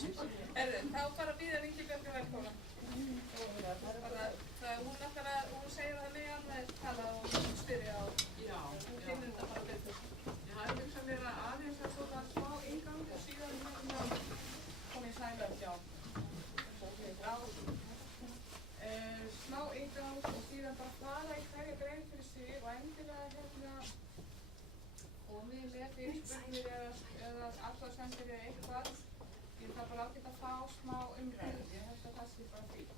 Herðu, þá bara býða Ingibjörgu velkomna. Hún segir að það megi alveg tala og spyrja og hún finnur þetta bara betur. Ég hafði hugsað mér að aðeins að svona smá inngang og síðan Komið sælar. já. Smá inngang og síðan bara fara í hverja grein fyrir sig og endilega komið með fyrirspurnir eða athugasemdir eða eitthvað. Ég þarf bara ágætt að fá smá umræðu. Ég held að það sé bara fínt.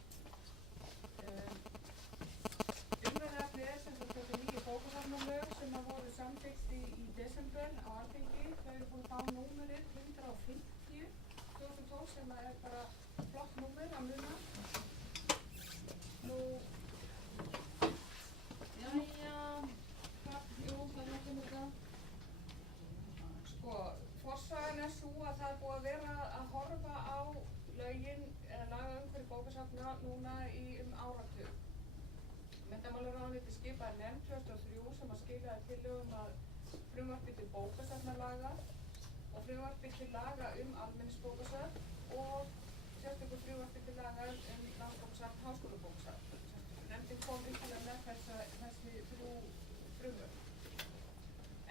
Umræðuefnið er sem sagt þessi nýju bókasafnalög sem voru samþykkt í desember á Alþingi. Þau eru búin að fá númerið 150 2012 sem er bara flott númer að muna. Forsagan er sú að það er búið að vera að horfa á lögin eða lagaumhverfi bókasafna núna í áratug. Menntamálaráðuneytið skipaði nefnd 2003 sem skilaði tillögum að frumvarpi til bókasafnalaga og frumvarpi til laga almenningsbókasafn og sérstöku frumvarpi til laga landsbókasafn, háskólabókasafn. Nefndin kom ríkilega með þessi þrjú frumvörp.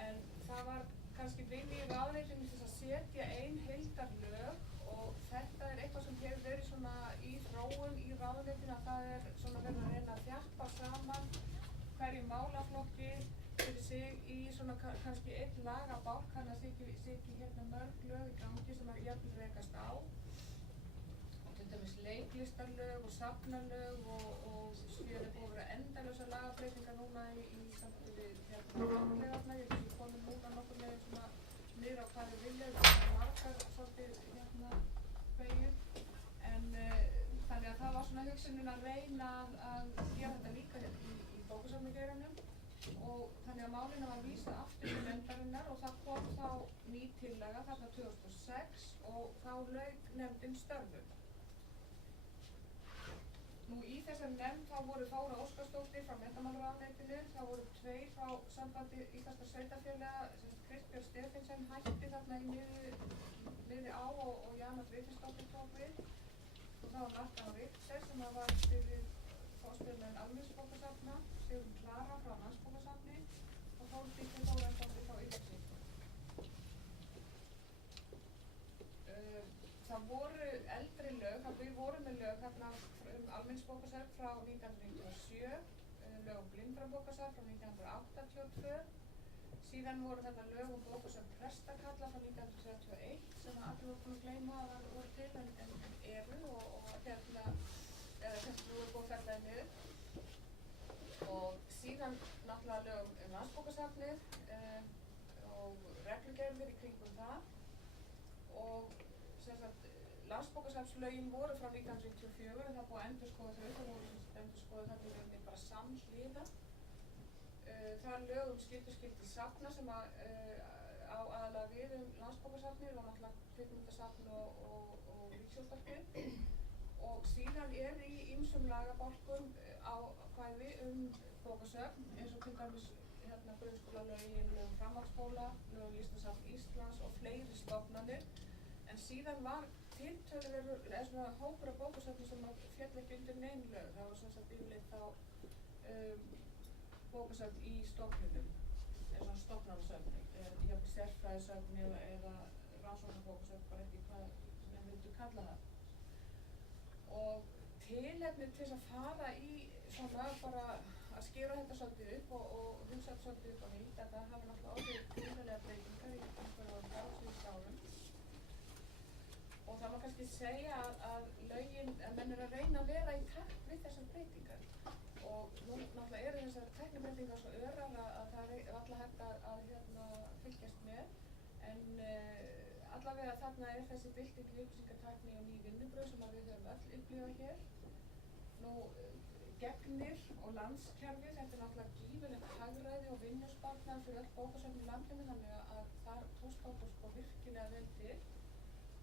En það var kannski vilji í ráðuneytinu til að setja ein heildarlög og þetta er eitthvað sem hefur verið svona í þróun í ráðuneytinu að það er svona verið að reyna að þjappa saman hverju málaflokki fyrir sig í svona kannski einn lagabálk, þannig að það sé ekki hérna mörg lög í gangi sem að jafnvel rekast á. Og til dæmis leiklistarlög og safnalög og síðan er búið að vera endalausar lagabreytingar núna í sambandi við framleiðarna. Ég hef komið núna nokkur með svona niður á hvað við viljum, það er margar svolítið beygju. En þannig að það var svona hugsunin að reyna að gera þetta líka í bókasafnageiranum og þannig að málinu var vísað aftur til nefndarinnar og það kom þá ný tillaga þarna 2006 og þá lauk nefndin störfum. Nú í þessari nefnd þá voru Þóra Óskarsdóttir frá Menntamálaráðuneytinu, þá voru tveir frá Sambandi Íslenskra sveitarfélaga, Kristbjörg Stephensen hætti þarna í miðri á og Jana Friðfinnsdóttir tók við og þá var Marta Richter sem var fyrir fórstjórnarnefnd almenningsbókasafna, Sigrún Klara frá Landsbókasafni og Þórdísi Þórarinsdóttir frá Yfirlitssýslu. Það voru eldri lög, við vorum með lög þarna almenningsbókasafn frá 1997, lög blindrabókasafn frá 1982, síðan voru þetta lög bókasafn prestakalla frá 1931 sem allir voru búin að gleyma að það voru til en eru og hérna, þessi voru búin að fella niður. Og síðan náttúrulega lög landsbókasafnið og reglugerðir í kringum það og landsbókasafnslögin voru frá 1994 en það búið að endurskoða þau, það voru endurskoða þannig rauninni bara samhliða. Það er lög skylduskyldi safna sem á aðalega við landsbókasafnið og náttúrulega kvikmyndasafn og Ríkisútvarpið og síðan er í ýmsum lagabálkum ákvæði bókasöfn eins og til dæmis grunnskólalögin, lög framhaldsskóla, lög Listasafn Íslands og fleiri stofnanir en síðan var tiltöluverður eða svona hópur af bókasöfnum sem féll ekki undir nein lög. Það var sem sagt yfirleitt þá bókasöfn í stofnunum, eða svona stofnanasöfni, jafnvel sérfræðisöfni eða rannsóknarbókasöfn, bara ekki hvað sem vildu kalla það. Og tilefnið til að fara í svona bara að skera þetta svolítið upp og hugsa þetta svolítið upp á nýtt, að það hafa náttúrulega orðið gríðarlegar breytingar í einhverjum síðustu árum. Og það má kannski segja að lögin, að menn eru að reyna að vera í takt við þessar breytingar. Og nú náttúrulega eru þessar tæknibreytingar svo örar að það er alltaf hægt að fylgjast með. En allavega þarna er þessi bylting í upplýsingatækni og ný vinnubrögð sem við höfum öll upplifað hér. Nú gegnir og landskerfið, þetta er náttúrulega gífurlegt hagræði og vinnuspartnaður fyrir öll bókasöfn í landinu, þannig að þar tókst okkur sko virkilega vel til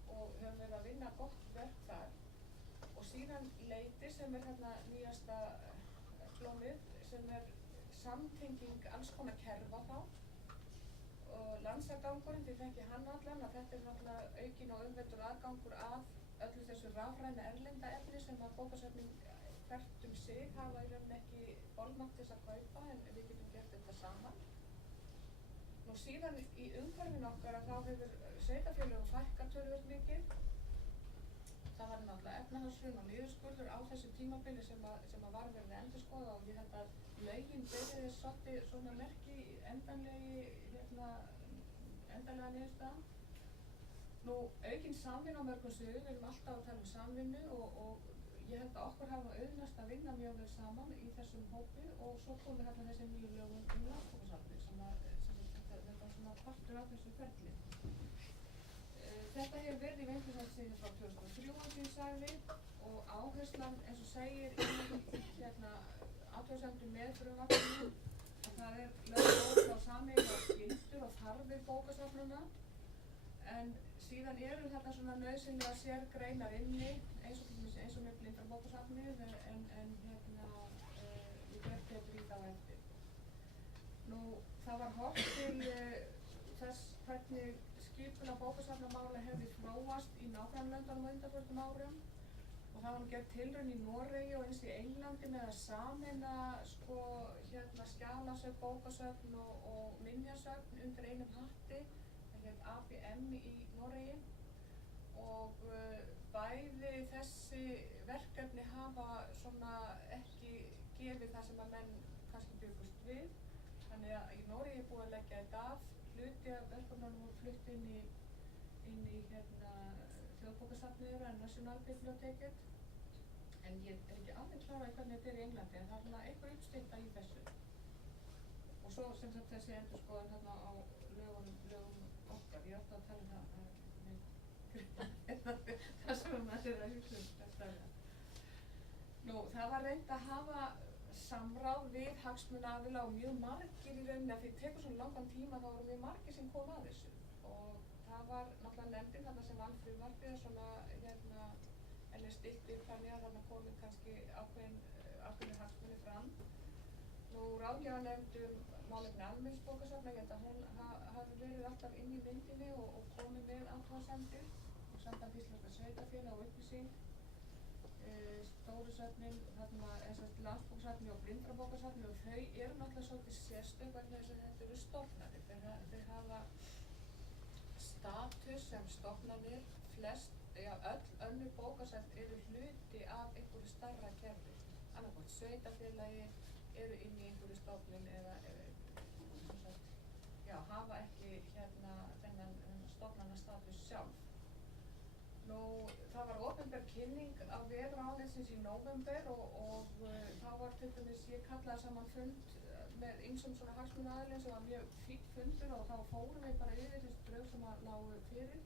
og höfum verið að vinna gott verk þar. Og síðan Leiti sem er hérna nýjasta klónið sem er samtenging alls konar kerfa þá og landsagangurinn, þið þekki hann allan, að þetta náttúrulega aukinn og umveldur aðgangur að öllu þessu rafræna erlenda efni sem að bókasöfnin hvert sig hafa í rauninni ekki bolmagn til að kaupa, en við getum gert þetta saman. Nú síðan í umhverfinu okkar að þá hefur sveitarfélögum fækkað töluvert mikið. Það var náttúrulega efnahagshrun og niðurskurður á þessu tímabili sem að var verið að endurskoða, og ég held að lögin byrjuði svolítið svona merki endanlega niðurstaðan. Nú aukinn samvinna á mörgum sviðum, við erum alltaf að tala um samvinnu og ég held að okkur hafa auðnast að vinna mjög vel saman í þessum hópi, og svo komið hérna þessi nýju lögum Landsbókasafnið sem þetta var svona partur af þessu ferli. Þetta hefur verið í Vinnslusafnsins frá 2003 eins og ég sagði, og áherslan eins og segir í athugasemdum með frumvarpinu að það er lögð áhersla á sameiginlegar skyldur og þarfir bókasafnanna, en síðan eru þetta svona nauðsynlega sérgreinar inni eins og með Blindrabókasafnið, en við gerum betur í það eftir. Nú það var horft til þess hvernig skipulag bókasafnamála hefði þróast í nágrannalöndunum á undanförnum árum, og það var gerð tilraun í Noregi og eins í Englandi með að sameina skjalasöfn, bókasöfn og minjasöfn undir einum hatti, það hét ABM í Noregi, og bæði þessi verkefni hafa svona ekki gefið það sem að menn kannski byggust við, þannig að í Noregi er búið að leggja þetta af. Hluti af verkefnunum voru flutt inn í Þjóðbókasafnið þeirra, Nationalbibliotekið, en ég er ekki alveg klárað hvernig þetta er í Englandi, en það er svona einhver uppstytta í þessu. Og svo sem sagt þessi endurskoðun þarna á lögum okkar, ég átti að tala það sem maður er að hugsa þetta. Nú, það var reynt að hafa samráð við hagsmunaaðila og mjög margir í rauninni, að því tekur svona langan tíma þá voru mjög margir sem kom að þessu, og það var náttúrulega nefndin þarna sem vann frumvarpið svona er stillt upp þannig að þarna komið kannski ákveðnir hagsmunir fram. Nú ráðgjafarnefnd málefni almenningsbókasafna, ég held að hún hafi verið alltaf inn í myndinni og komið með athugasemdir, og Samband Íslenskra sveitarfélaga og Upplýsing, stóru söfnin, Landsbókasafnið og Blindrabókasafnið, og þau eru náttúrulega svolítið sérstök vegna þess að þetta eru stofnanir. Þeir hafa status sem stofnanir, öll önnur bókasafn eru hluti af einhverju stærra kerfi. Annaðhvort sveitarfélagi, eru inn í einhverju stofnun eða hafa ekki þennan stofnanastatus sjálf. Nú, það var opinber kynning á vef ráðuneytisins í nóvember og þá var til dæmis, ég kallaði saman fund með ýmsum svona hagsmunaaðilum sem var mjög fínn fundur, og þá fórum við bara yfir þessu drög sem lágu fyrir,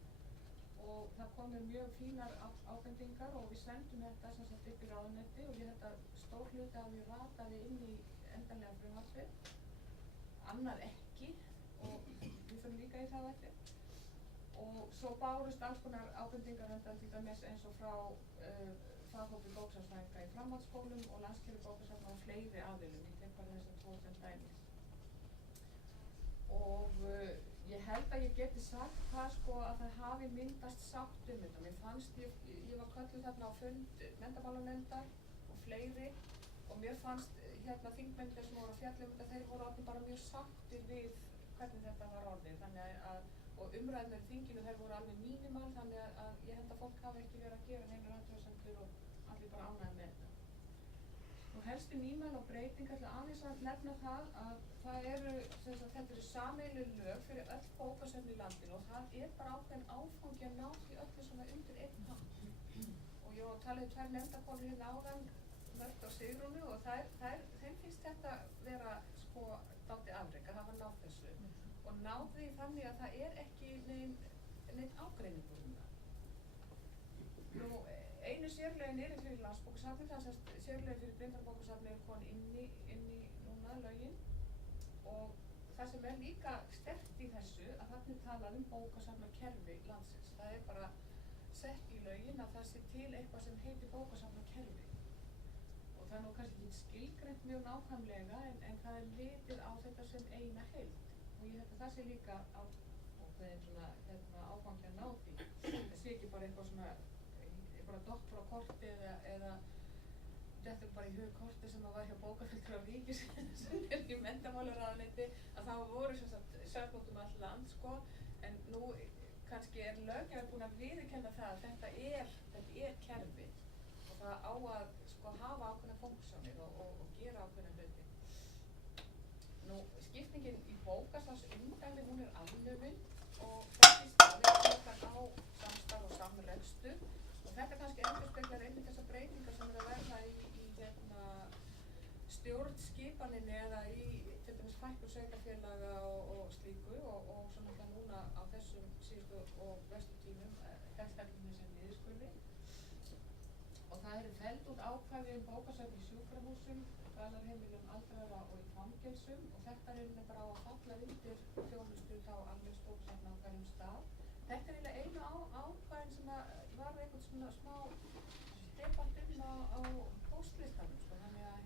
og það komu mjög fínar ábendingar og við sendum þetta sem sagt upp í ráðuneyti, og ég held að stór hluti að við rataði inn í endanlega frumvarpið, annað ekki, og við fyrir líka í það eftir. Og svo bárust alls konar ábendingar til dæmis eins og frá faghópi bókasafnsfræðinga í framhaldsskólum og Landskerfi bókasafna og fleiri aðilum, ég tek bara þessar 2 sem dæmis. Og ég held að ég geti sagt það að það hafi myndast sátt þetta. Mér fannst, ég var kölluð þarna á fund menntamálanefndar og fleiri, og mér fannst þingmennir sem voru að fjalla þetta, þeir voru orðin bara mjög sáttir við hvernig þetta var orðið, þannig að og umræðunar í þinginu þær voru alveg mínimal, þannig að ég held að fólk hafi ekki verið að gera neinar athugasemdir og allir bara ánægðir með þetta. Nú helstu nýmæli og breytingar til aðeins að nefna það að það eru, þetta eru sameiginleg lög fyrir öll bókasöfn í landinu, og það er bara ákveðin áfangi að ná því öllu svona undir einn hatt. Og ég var að tala um 2 nefndakonur hérna áðan, Mörk og Sigrúnu, og þeim finnst þetta vera dálítið afrek að hafa náð þessu. Og náði þannig að það er ekki neinn ágreiningur um það. Nú, einu sérlögin eru fyrir Landsbókasafnið, þannig að sérlögin fyrir Blindrabókasafnið er komin inn í núna lögin, og það sem er líka sterkt í þessu að þarna er talað um bókasafnakerfi landsins. Það er bara sett í lögin að það sé til eitthvað sem heitir bókasafnakerfi. Og það er nú kannski ekki skilgreint mjög nákvæmlega, en það er litið á þetta sem eina heild. og ég held að það sé líka ákveðin svona áfangi að ná því. Það sé ekki bara eitthvað svona, bara dott frá korti eða þetta bara í hug korti sem var hjá bókafulltrúa ríkisins sem í menntamálaráðuneyti, að þá voru sem sagt söfn út all land sko, en nú kannski löggjafinn búinn að viðurkenna það að þetta er kerfi og það á að sko hafa ákveðna funksjónir og gera ákveðna hluti. Nú, skiptingin í bókasafnsumdæmi, hún er afnumin og þessi staðir ákveðan á samstarf og samrekstur og þetta kannski endurspeglar einmitt þessar breytingar sem að verða í stjórnskipaninni eða í til dæmis fækkun sveitarfélaga og slíku og svona það núna á þessum síðustu og bestu tímum felst ekki með þessi niðurskurði. Og það eru felld út ákvæði bókasöfn í sjúkrahúsum, dvalarheimilum aldraðra og í fangelsum og þetta er bara á að falla undir þjónustu þá almenns bókasafna á hverjum stað. Þetta er einu ákvæðin sem var einhvern svona smá debatt á póstlistanum sko, þannig að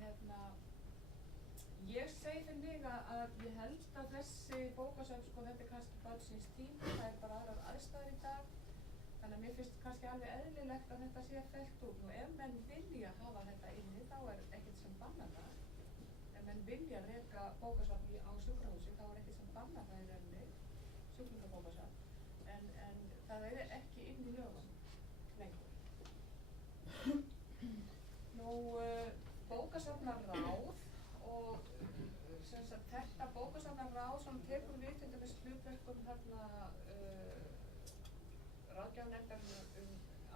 ég segi fyrir mig að ég held að þessi bókasöfn sko, þetta er kannski bara síns tíma, það er bara aðrar aðstæður í dag. Þannig að mér finnst kannski alveg eðlilegt að þetta sé fellt út. Nú ef menn vilja hafa þetta inni þá er ekkert sem bannar það. Ef menn vilja reka bókasafn á sjúkrahúsi þá er ekkert sem bannar það í rauninni, sjúklingabókasafn. En það er ekki inn í lögum lengur. Nú bókasafnaráð og sem sagt þetta bókasafnaráð sem tekur við til dæmis hlutverkum ráðgjafarnefndar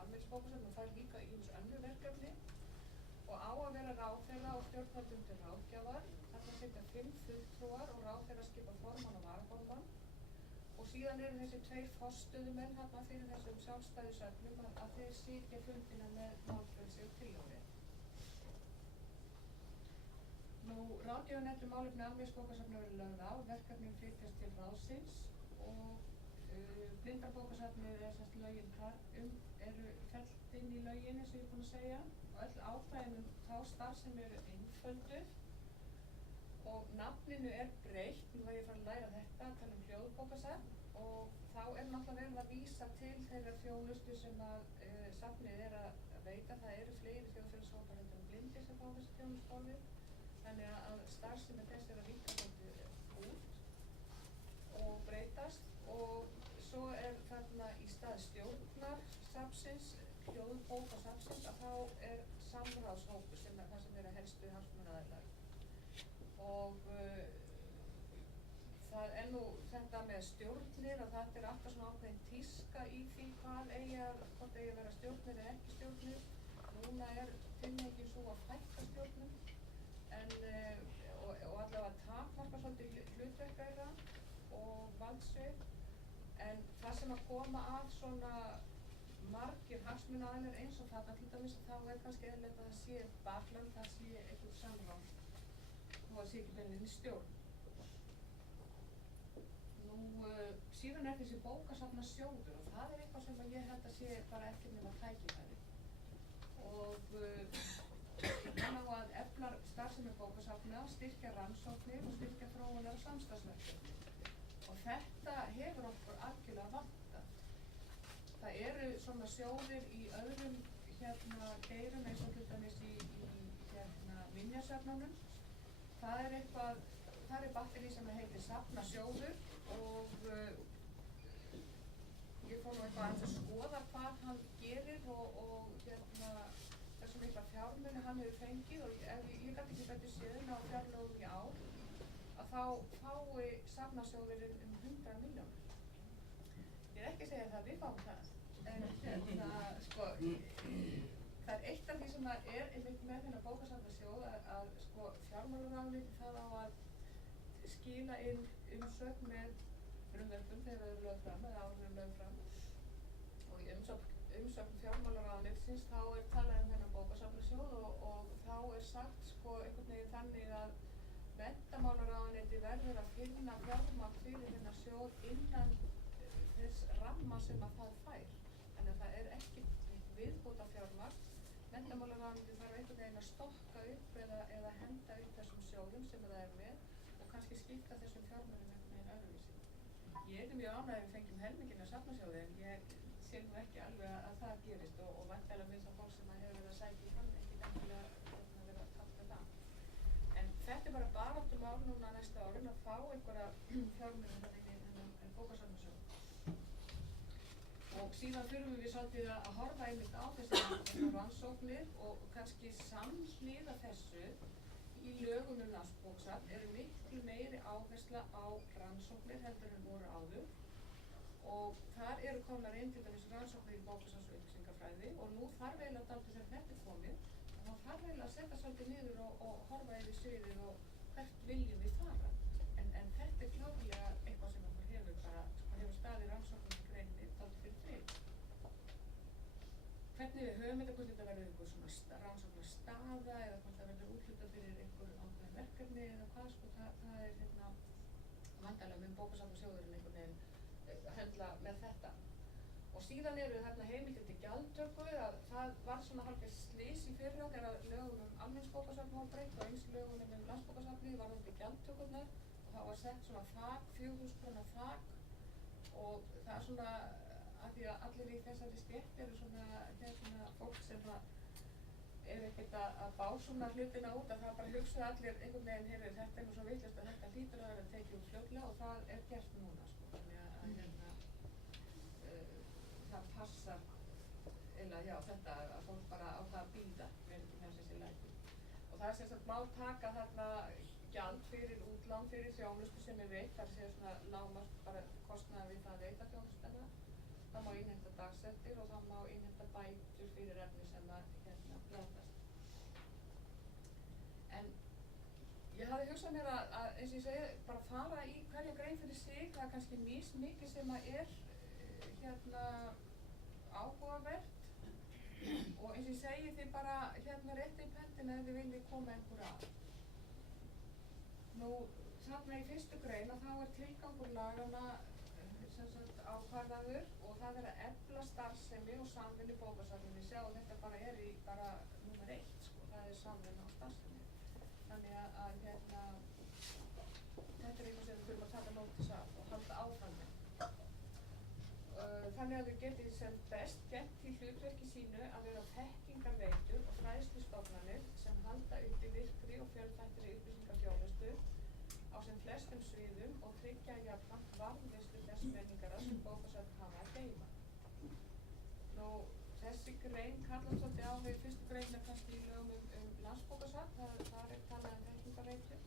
almenningsbókasafn og fær líka ýmis önnur verkefni og á að vera ráðherra og stjórnvöldum til ráðgjafar. Þarna sitja 5 fulltrúar og ráðherra skipa formann og varaformann og síðan eru þessi 2 forstöðumenn þarna fyrir þessum sjálfstæðu söfnum að þeir sitja fundina með málfrelsi og tillögu. Nú ráðgjafarnefnd málefni almenningsbókasafna verður lögð á, verkefnin flytjast til ráðsins og Blindrabókasafnið er semst lögin þar eru fellt inn í lögin eins og ég er búin að segja og öll ákvæðin þá starfsemi eru einfölduð og nafninu er breytt, nú var ég að fara að læra þetta að tala hljóðbókasafn og þá er náttúrulega verið að vísa til þeirra þjónustu sem að safnið er að veita. Það eru fleiri þjóðfélagshópar heldur en blindir sem fá þessi þjónustofið, þannig að starfsemi þess er að víkka svolítið út og breytast og svo er þarna í stað stjórnar safnsins, hljóðbókasafnsins, að þá er samráðshópur sem það sem eru helstu hagsmunaaðilar. Og það er nú þetta með stjórnir og þetta er alltaf svona ákveðin tíska í því hvort eigi að vera stjórnir eða ekki stjórnir. Núna er tilhneigingin svo að fækka stjórnum og allavega takmarka svolítið hlutverk þeirra og valdsvið. En það sem að koma að svona margir hagsmunaaðilar eins og þarna til dæmis þá er kannski eðlilegt að það sé baklönd, það sé eitthvað samráð og það sé ekki beinlínis stjórn. Nú síðan er þessi bókasafnasjóður og það er eitthvað sem ég held að sé bara ekki nema tækifæri. Og hann á að efla starfsemi bókasafna, styrkja rannsóknir og styrkja þróunar og samstarfsverkefni. Og þetta hefur okkur algjörlega vantað. Það eru svona sjóðir í öðrum geirum eins og til dæmis í minjasöfnunum. Það er batterí sem heitir Safnasjóður og ég fór nú eitthvað aðeins að skoða hvað hann gerir og þessum eitthvað fjármuni hann hefur fengið og ég gæti ekki betur séð á fjárlögum í ár að þá fái Safnasjóðurinn 100 milljónir. Ég er ekki að segja það við fáum það, en sko, það er eitt af því sem er einmitt með þennan bókasafnasjóð að sko fjármálaráðuneytið það á að skila inn umsögn með frumvörpum þegar þau eru lögð fram eða áður en lögð fram og í umsögn fjármálaráðuneytisins þá er talað þennan bókasafnasjóð og þá er sagt sko einhvern veginn þannig að menntamálaráðuneytið verður að finna fjármagn fyrir þennan sjóð innan þess ramma sem að það fær. Þannig að það er ekki viðbóta fjármagn. Menntamálaráðuneytið þarf einhvern veginn að stokka upp eða henda upp þessum sjóðum sem það er með og kannski skipta þessum fjármunum einhvern veginn öðruvísi. Ég er mjög ánægð að við fengjum helminginn af safnasjóði en ég sé nú ekki alveg að það gerist og væntanlega mun það fólk sem hefur verið að sækja í hann ekki endilega verið að taka það. En þetta er bara baráttumál núna næsta árin að fá einhverja fjármunum þannig inn en bókasafnasjóð. Og síðan þurfum við svolítið að horfa einmitt á þessar rannsóknir og kannski samhliða þessu í lögum landsbókasafn eru miklu meiri áhersla á rannsóknir heldur en voru áður og þar eru komnar inn til dæmis rannsóknir í bókasafns- og upplýsingafræði og nú þarf eiginlega dálítið þegar þetta er komið og þá þarf eiginlega að setja svolítið niður og horfa yfir sviðið og hvert viljum við fara. En þetta er klárlega eitthvað sem okkur hefur bara hefur staðið rannsóknir í greininni dálítið fyrir þig. Hvernig við höfum þetta, hvort þetta verður einhver svona rannsóknar staða eða hvort það verður úthlutað fyrir einhver ákveðin verkefni eða hvað sko, það er vandalega mun bókasafnasjóðurinn einhvern veginn höndla með þetta. Og síðan eru þarna heimildir til gjaldtöku að það var svona hálfgeð slys í fyrra þegar lögum almenningsbókasafn var breytt og eins lögum landsbókasafni varðandi gjaldtökurnar og það var sett svona þak, 4.000 króna þak og það er svona af því að allir í þessari stétt eru svona fólk sem er ekkert að básúna hlutina út að það bara hugsa allir einhvern veginn heyrðu þetta er nú svo vitlaust að þetta hlýtur að vera tekið út fljótlega og það er gert núna sko, þannig að það passar eða já þetta að fólk bara á það að bíða með þessi læti og það er sem sagt má taka þarna gjald fyrir útlán fyrir þjónustu sem er veitt, það er svona lágmark bara kostnaði við það að veita þjónustuna. Það má innheimta dagsektir og það má innheimta bætur fyrir efni sem að blandast. En ég hafði hugsað mér að eins og ég segi, bara fara í hverja grein fyrir sig, það er kannski mismikið sem að er áhugavert og eins og ég segi þið bara rétt í pendina ef þið viljið koma einhver að. Nú þarna í fyrstu grein að þá er tilgangur laganna ákvarðaður og það er að efla starfsemi og samvinnu bókasafninu. Við sjáum þetta bara er í bara númer 1 sko, það er samvinna og starfsemi. Þannig að þetta er eitthvað sem við þurfum að taka nótis af og halda áfram með. Þannig að við getið sem best gett til hlutverki sínu að vera þekkingarveitur og fræðslustofnanir sem halda uppi virkri og fjölþættri upplýsingaþjónustu á sem flestum sviðum og tryggja jafnframt varðveislu þess menningararfs sem bókasafn hafa að geyma. Nú, þessi grein kallast svolítið á við fyrstu grein kannski í lögum landsbókasafn, þar er talað þekkingarveitur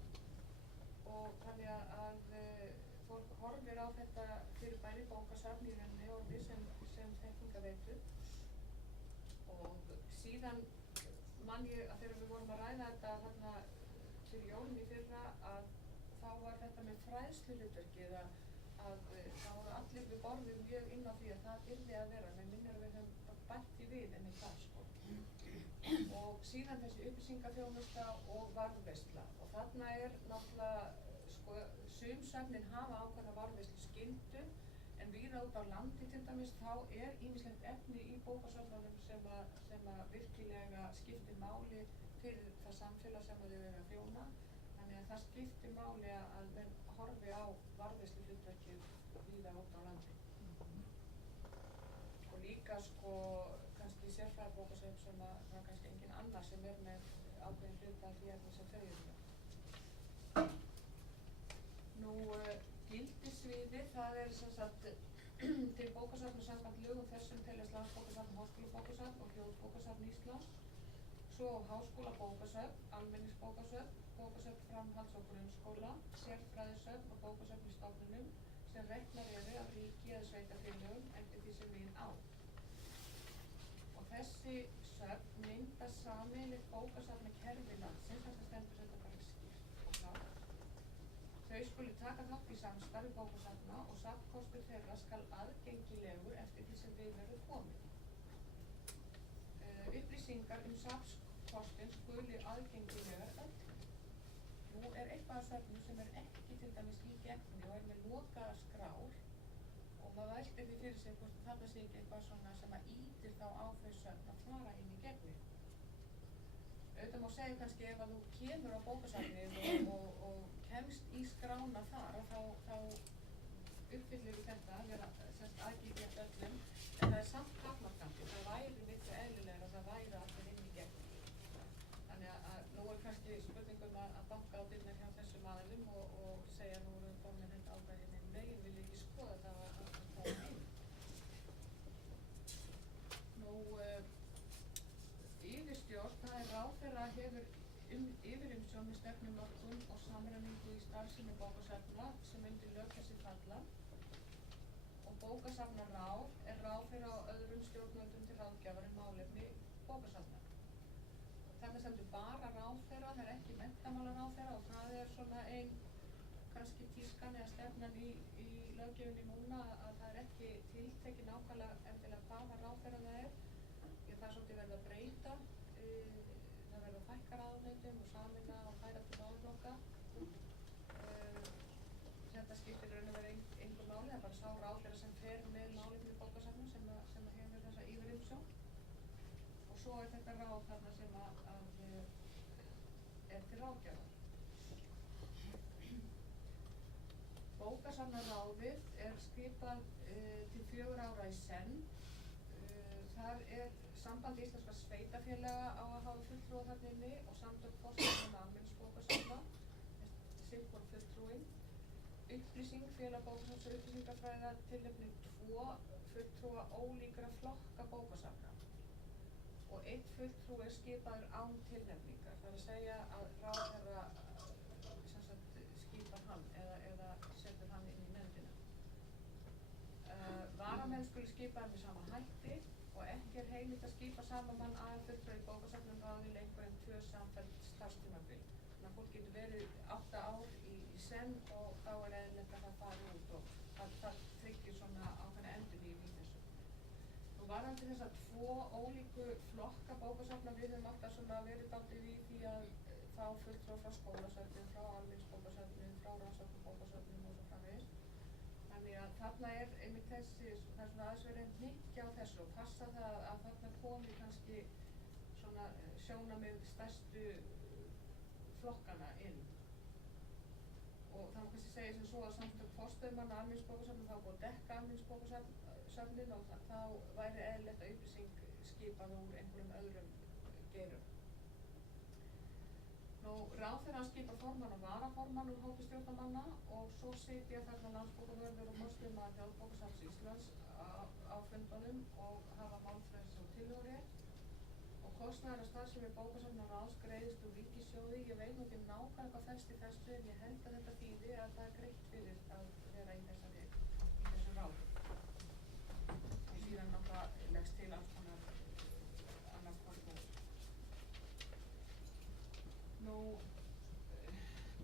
og þannig að fólk horfir á þetta fyrir bæri bókasafn í rauninni orði sem þekkingarveitur og síðan man ég að þegar við vorum að ræða þetta þarna fyrir jólum í fyrra að þá var þetta með fræðsluhlutverkið að þá voru allir við borðið mjög inn á því að það yrði að vera, með minnir við höfum bætt í við enn í það sko. Og síðan þessi upplýsingaþjónusta og varðveisla og þarna er náttúrulega sko, sumsöfnin hafa ákveðna varðveislu skyldu en víða út á landi til dæmis þá er ýmislegt efni í bókasöfnunum sem að virkilega skiptir máli fyrir það samfélag sem þau eru að þjóna. Þannig að það skiptir máli að menn horfi á varðveislu hlutverkið víða út á landi. Og líka sko kannski sérfræðibókasöfn sem að það er kannski engin annar sem er með ákveðin hluta af því efni sem þau eru með. Nú gildissviði það er sem sagt til bókasafna samkvæmt lögum þessum teljast Landsbókasafn, Háskólabókasafn og Hljóðbókasafn Íslands. Svo háskólabókasöfn, almenningsbókasöfn, bókasöfn framhalds- og grunnskóla, sérfræðisöfn og bókasöfn í stofnunum sem reknar eru af ríki eða sveitarfélögum eftir því sem við á. Og þessi söfn mynda sameiginlegt bókasafnakerfi landsins, þetta stendur þetta bara skýrt og klárt. Þau skuli taka þátt í samstarfi bókasafna og safnkostur þeirra skal aðgengilegur eftir því sem við verður komið. Upplýsingar safnkostin skuli aðgengilegar öllum. Nú er eitthvað af söfnum sem er ekki til dæmis í gegni og er með lokaðar skrár og maður veltir því fyrir sig hvort þetta sé ekki eitthvað svona sem að ýtir þá á þau söfn að fara inn í gegni. Auðvitað má segja kannski ef að þú kemur á bókasafnið og kemst í skrána þar þá uppfyllir við þetta að vera aðgengilegt öllum, en það er samt takmarkandi. Það væri miklu eðlilegra að það væri allir inn í gegn. Þannig að nú er kannski spurningum að banka á dyrnar hjá þessum aðilum og segja nú erum við komin þetta ákvæðin inn megin, vil ég ekki skoða það að koma inn. Nú, yfirstjórn, það er ráðherra hefur yfirumsjón með stefnumörkun og samræmingu í starfsemi bókasafna sem undir lög þessi falla, og bókasafnaráð er ráðherra og öðrum stjórnvöldum til ráðgjafar málefni bókasafna. Þarna stendur bara ráðherra, það er ekki menntamálaráðherra, og það er svona ein kannski tískan eða stefnan í löggjöfinni núna að það er ekki tiltekið nákvæmlega endilega hvaða ráðherra það er. Það er svolítið verið að breyta, það verið að fækka ráðuneytum og sameina og færa til málaflokka. Þetta skiptir raun og verið engu máli, það er bara sá ráðherra sem fer með málefni bókasafna sem hefur þessa yfirumsjón. Og svo er þetta ráð þarna sem er til ráðgjafar. Bókasafnaráðið er skipað til 4 ára í senn. Þar er Samband íslenskra sveitafélaga á að hafa fulltrúa þarna inni og samtök forstöðumanna almenningsbókasafna, sitthvor fulltrúinn. Upplýsing, félag bókasafns og upplýsingafræða tilnefnir 2 fulltrúa ólíkra flokka bókasafna og 1 fulltrúi er skipaður án tilnefningar. Það er að segja að ráðherra skipar hann eða setur hann inn í nefndina. Varamenn skuli skipaður með sama hætti og ekki er heimilt að skipa sama mann aðalfulltrúa í bókasafnaráði lengur en 2 samfelld starfstímabil. Þannig að fólk getur verið 8 ár í senn og þá er eðlilegt að það fari út og það tryggir svona ákveðna endurnýjun í þessu. Nú varðandi þessa 2 ólíku flokka bókasafna, við höfum alltaf svona verið dálítið í því að fá fulltrúa frá skólasöfnum, frá almenningsbókasöfnum, frá rannsóknarbókasöfnum og svo framvegis. Þannig að þarna er einmitt þessi, það er svona aðeins verið hnykkja á þessu og passa það að þarna komi kannski svona sjónarmið stærstu flokkana inn. Og það má kannski segja sem svo að samtök forstöðumanna almenningsbókasafna þá búið að dekka almenningsbókasafnin og þá væri eðlilegt að upplýsing skipað úr einhverjum öðrum geirum. Nú, ráðherra skipa formann og varaformann úr hópi stjórnarmanna og svo sitja þarna landsbókavörður og forstöðumaður Þjóðbókasafns Íslands á fundunum og hafa málfrelsi og tillögurétt. Og kostnaður af starfsemi bókasafnaráðs greiðist úr ríkissjóði. Ég veit nú ekki nákvæmlega hvað felst í þessu en ég held að þetta þýði að það er greitt fyrir að vera í þessu ráði. Og síðan náttúrulega leggst til alls konar annars kostnaður. Nú,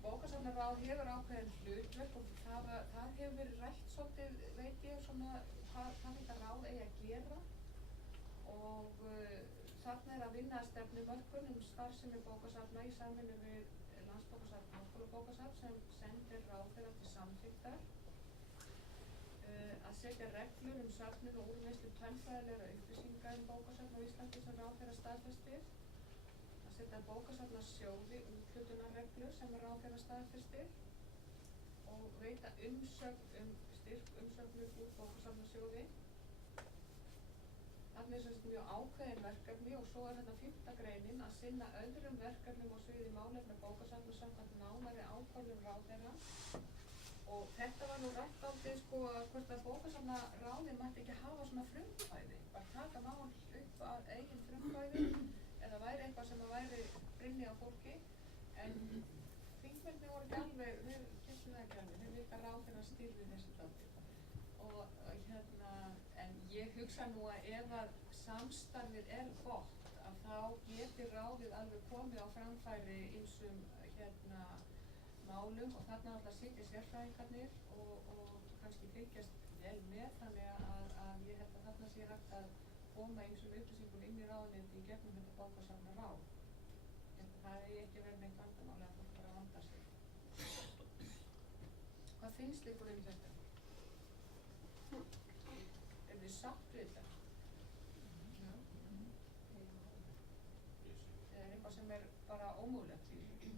bókasafnaráð hefur ákveðin hlutverk og það hefur verið rætt svolítið, veit ég, svona hvað þetta ráð eigi að gera og þarna er að vinna að stefnumörkun starfsemi bókasafna í samvinnu við Landsbókasafn Háskólabókasafn sem sendir ráðherra til samþykktar, að setja reglur söfnun og úrvinnslu tölfræðilegra upplýsinga bókasafna á Íslandi sem ráðherra staðfestir, að setja bókasafnasjóði úthlutunarreglur sem ráðherra staðfestir og veita umsögn styrkumsögnum úr bókasafnasjóði. Þarna er semst mjög ákveðin verkefni og svo er þetta 5. greinin að sinna öðrum verkefnum á sviði málefna bókasafna samkvæmt nánari ákvörðun ráðherra. Og þetta var nú rætt aldrei hvort að bókasafnaráðið mætti ekki hafa svona frumkvæði, bara taka mál upp að eigin frumkvæði eða væri eitthvað sem að væri brynni á fólki, en þingmennir voru ekki alveg, þeir kynntu það ekki alveg, þeir virka ráðherra stýrði þessu daldi. En ég hugsa nú að ef að samstarfið er gott að þá geti ráðið alveg komið á framfæri ýmsum málum og þarna alltaf sitja sérfræðingarnir og kannski fylgjast vel með, þannig að ég held að þarna sé hægt að koma ýmsum upplýsingum inn í ráðuneyti í gegnum þetta bókasafnaráð. Það er ekki verið neitt vandamáli að fólk bara vandar sig. Hvað finnst ykkur þetta? Er þið sátt við þetta? Eða er eitthvað sem er bara ómögulegt í því?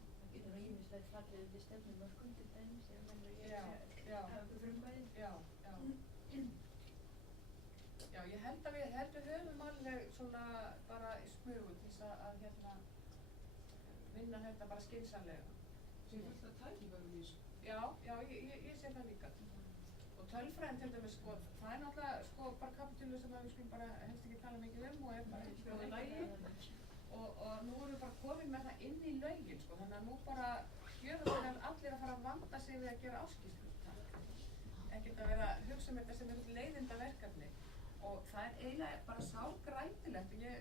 náttúrulega fallið undir stefnumörkun til dæmis, ef menn vilja Já. hafa ykkur frumkvæði. Já. Já, ég held við höfum alveg svona bara í smugu til þess að vinna þetta bara skynsamlega. Sér fullt af tækifærum í þessu. Já, ég sé það líka. Og tölfræðin til dæmis, sko, það er náttúrulega sko bara kapitúlu sem við skulum bara helst ekki tala mikið og er bara ekki í lagi. Og nú erum við bara komin með það inn í lögin, sko, þannig að nú bara gjörum við allir að fara að vanda sig við að gera áskýrslur. Ekkert að vera að hugsa þetta sem leiðinda verkefni. Og það er eiginlega bara sálgrætilegt og ég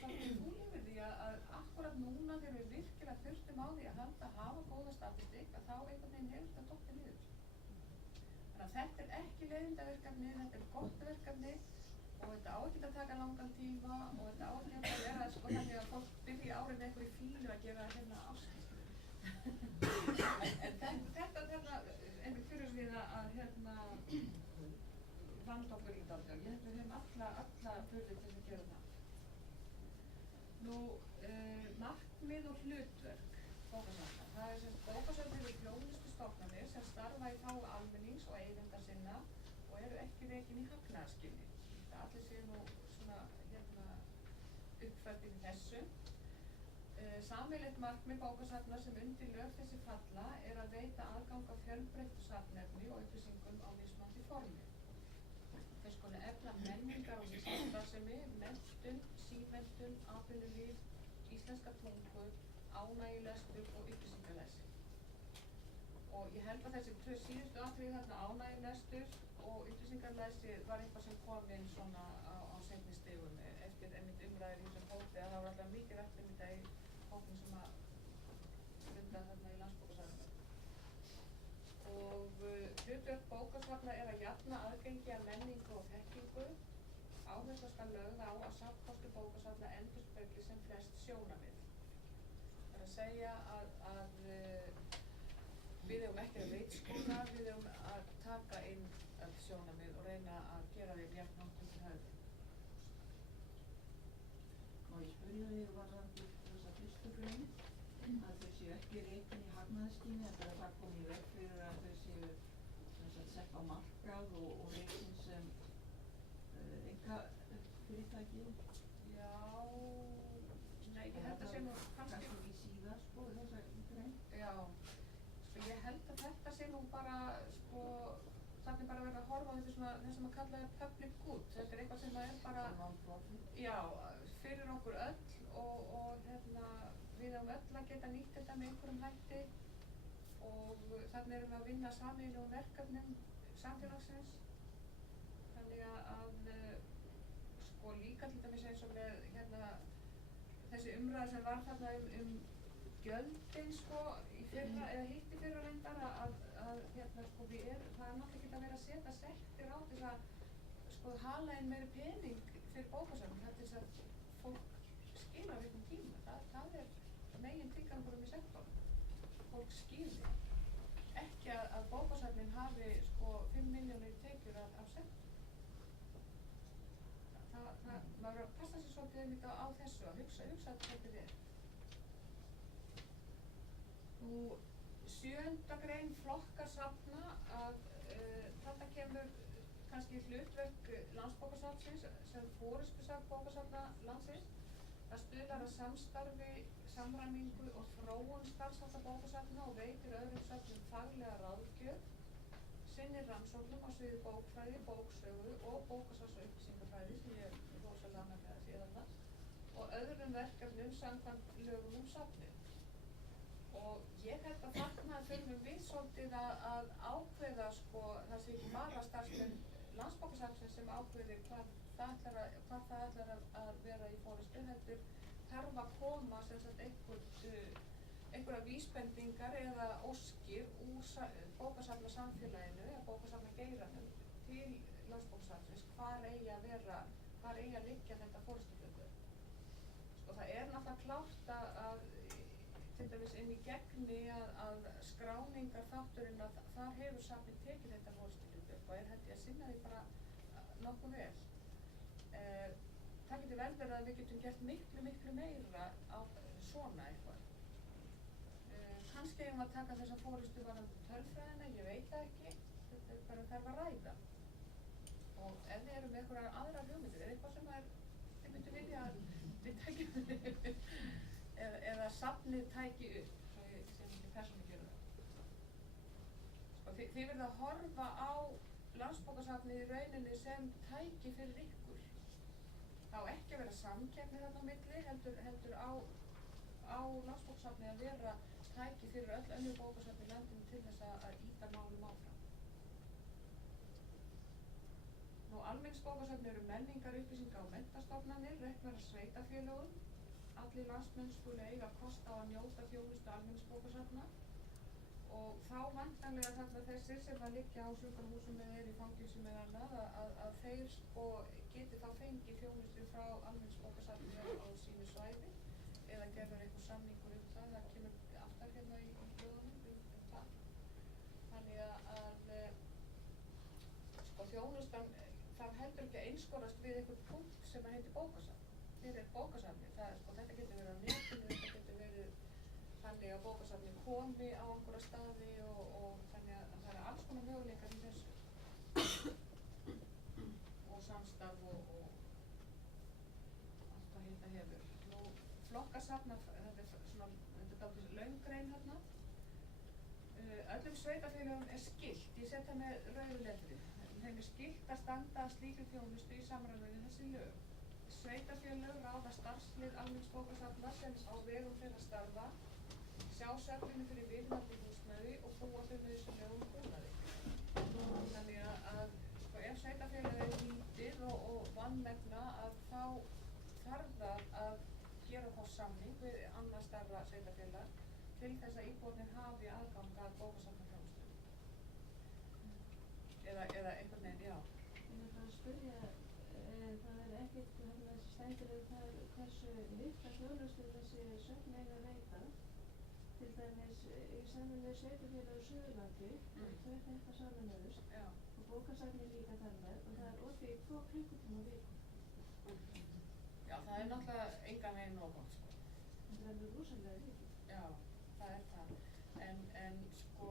svolítið fúl yfir því að akkurat núna þegar við virkilega þurftum á því að hafa góða statistík að þá einhvern veginn hefur þetta dottið niður. Þannig að þetta er ekki leiðindaverkefni, þetta er gott verkefni og þetta á ekki að taka langan tíma og þetta á ekki að vera sko þannig að fólk byrji árið með einhverju fílu að gera áskýrslu. En þetta einmitt fyrir við að vanda okkur í dag. Ég held við höfum alla burði til að gera það. Nú, markmið og hlutverk bókasafna. Það er sem bókasafn eru þjónustu stofnanir sem starfa í þágu almennings og eigenda sinna og eru ekki rekin í hagnaðarskyni. Það allir séu nú svona uppfært í þessu. Sameiginlegt markmið bókasafna sem undir lög þessi falla er að veita aðgang að fjölbreyttu safnefni og upplýsingum á mismunandi formi. Þau skulu efla menningar og starfsemi, menntun, símenntun, atvinnulíf, íslenska tungu, ánægjulestur og upplýsingalæsi. Og ég held að þessi tvö síðustu atriði þarna ánægjulestur og upplýsingalæsi var eitthvað sem kom inn svona á seinni stigum eftir einmitt umræður í þessum hópi að það var alltaf mikið rætt um þetta í hópum sem að mynda þarna í Landsbókasafninu. Og hlutverk bókasafna er að jafna aðgengi að menningu og þekkingu. Áhersla skal lögð á að safnkostur bókasafna endurspegli sem flest sjónarmið. Það er að segja að við eigum ekki að veitskóla, við eigum að taka inn öll sjónarmið og reyna að gera þeim jafn hátt til höfði. Má ég spyrja þig varðandi þessa fyrstu grein að þau séu ekki rekin í hagnaðarskyni, þetta er það komið í veg fyrir að þau séu sett á markað og rekin sem einkafyrirtæki? Já, nei, ég held að sé nú kannski í síðar, sko, þessa grein? Já, sko ég held að þetta sé nú bara, sko, þannig bara verið að horfa á þetta svona, þess að maður kallaði public good. Þetta er eitthvað sem er bara, já, fyrir okkur öll og við höfum öll að geta nýtt þetta með einhverjum hætti og þannig erum við að vinna sameiginlegum verkefnum samfélagsins. Þannig að sko líka til dæmis eins og með þessi umræða sem var þarna gjöldin sko í fyrra eða hitt í fyrra reyndar að sko það er náttúrulega ekki að vera að setja sektir á þess að sko hala inn meiri pening fyrir bókasafn til þess að fólk skilar einhvern tíma. Það er megin tilgangurum í sektornum. Fólk skilir. Ekki að bókasafnin hafi sko 5 milljónir tekjur af sektor. Maður verður að passa sér svolítið einmitt á þessu, að hugsa þetta vel. Nú, 7. grein flokkar safna að þetta kemur kannski hlutverk Landsbókasafnsins sem forystusafn bókasafna landsins. Það stuðlar að samstarfi, samræmingu og þróun starfsháttar bókasafna og veitir öðrum safnum faglega ráðgjöf, sinnir rannsóknum á sviði bókfræði, bóksögu og bókasafns- og upplýsingafræði sem ég rosalega með að sé þarna og öðrum verkefnum samkvæmt lögum safnið. Og ég held að þarna þurfum við svolítið að ákveða sko, það sé ekki bara starfsmenn Landsbókasafnsins sem ákveðir hvað það ætlar að vera í forystu, heldur þarf að koma sem sagt einhverja vísbendingar eða óskir úr bókasafna samfélaginu eða bókasafna geiranum til Landsbókasafnsins hvar eigi að liggja þetta forystuhlutverk. Sko það er náttúrulega klárt að til dæmis inn í gegni að skráningar þátturinn að þar hefur safnið tekið þetta forystuhlutverk og held ég að sinna því bara nokkuð vel. Það getur vel verið að við getum gert miklu meira á svona eitthvað. kannski eigum við að taka þessa forystu varðandi tölfræðina, ég veit það ekki, þetta er bara þarf að ræða. Og ef þið eru með einhverjar aðrar hugmyndir, er eitthvað sem þið myndu vilja að við tækjum eða safnið tæki upp, svo ég sem ekki persónulega gera það. Sko, þið verða að horfa á Landsbókasafnið í rauninni sem tæki fyrir ykkur. Það á ekki að vera samkeppni þarna á milli, heldur á Landsbókasafnið að vera tæki fyrir öll önnur bókasafn í landinu til þess að ýta málum áfram. Almenningsbókasafn eru menningar, upplýsinga og menntastofnanir, reknar af sveitarfélögum. Allir landsmenn skulu eiga kost á að njóta þjónustu almenningsbókasafna og þá væntanlega þarna þessir sem að liggja á sjúkrahúsum eða eru í fangelsum eða annað að þeir sko geti þá fengið þjónustu frá almenningsbókasafni á sínu svæði eða gerður einhver samningur það kemur aftar hérna í hljóðunum það. Þannig að sko þjónustan þarf heldur ekki að einskorast við einhvern punkt sem að heitir bókasafn. Hér er bókasafni, sko, þetta getur verið á netinu, þetta getur verið þannig að bókasafni komi á einhverja staði og þannig að það er alls konar möguleikar í þessu. Og samstarf og allt hvað þetta hefur. Nú, flokkasafna, þetta er dálítið löng grein hérna. Öllum sveitarfélögum er skylt, ég set það með rauðu letri. Þeim er skylt að standa að slíkri þjónustu í samræmi við þessi lög. Sveitarfélög ráða starfslið almenningsbókasafna sem á vegum þeirra starfa, sjá safninu fyrir viðhaldi húsnæði og búa þau nauðsynlegum búnaði. Þannig að sko, ef sveitarfélög er lítið og vanmegna að þá þarf það að gera þá samning við annað starfa sveitarfélag til þess að íbúarnir hafi aðgang að bókasafnaþjónustu. Eða einhvern veginn, já. Ég vil bara spyrja, það er ekkert hérna stendur það hversu litla þjónustu þessi söfn eiga að veita. Til dæmis í samvinnu sveitarfélög á Suðurlandi, þau þetta samanöðust og bókasafnið líka þar með og það er opið í 2 klukkutíma á viku. Já, það er náttúrulega engan veginn nóg gott, sko. Það verður rosalega lítið. Já, það er það. En sko,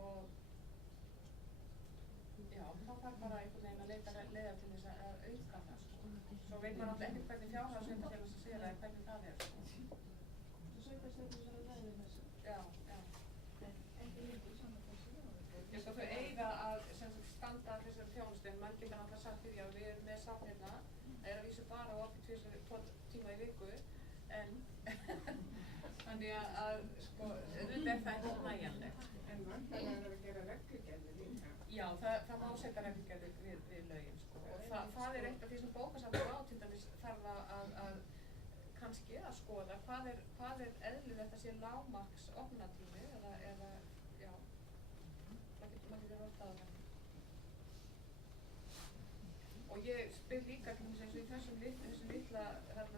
já, þá þarf bara einhvern veginn að leita leiðar til þess að auka það, sko. Svo veit maður alltaf ekkert hvernig fjárhagur sveitarfélags að segja það, hvernig það er, sko. Svo sveitarstjórnir sem að ræði þessu. Já. Ekki lengur saman þessu. Ég sko, þau eiga að standa að þessari þjónustu, en mann getur náttúrulega sagt fyrir, já, við erum með safn hérna, það er að vísu bara opið 2 tíma í viku, en þannig að sko, auðvitað er það ekki nægjanlegt. En vantarlega er að gera reglugerðir líka. Já, það má setja reglugerðir við lögin, sko. Og það er eitt af því sem bókasafnið á til dæmis þarf að kannski að skoða hvað er eðlilegt að sé lágmarks opnunartími eða já, maður getur rátt að það. Og ég spyr líka til þess að í þessum litla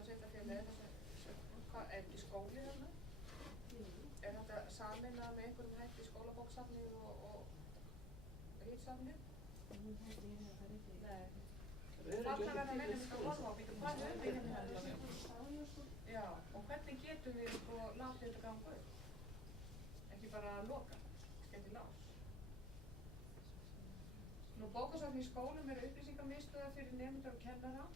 sveitarfélagi, er ekki skóli þarna? Er þetta sameinað með einhverjum hætti skólabókasafnið og ritsafnið? Nei. Þarna verða mennum að horfa á býtum, hvað höfum við hérna? Já, og hvernig getum við sko látið þetta ganga upp? Ekki bara að loka, skemmt í lás. Nú, bókasafn í skólum eru upplýsingamiðstöðvar fyrir nemendur og kennara.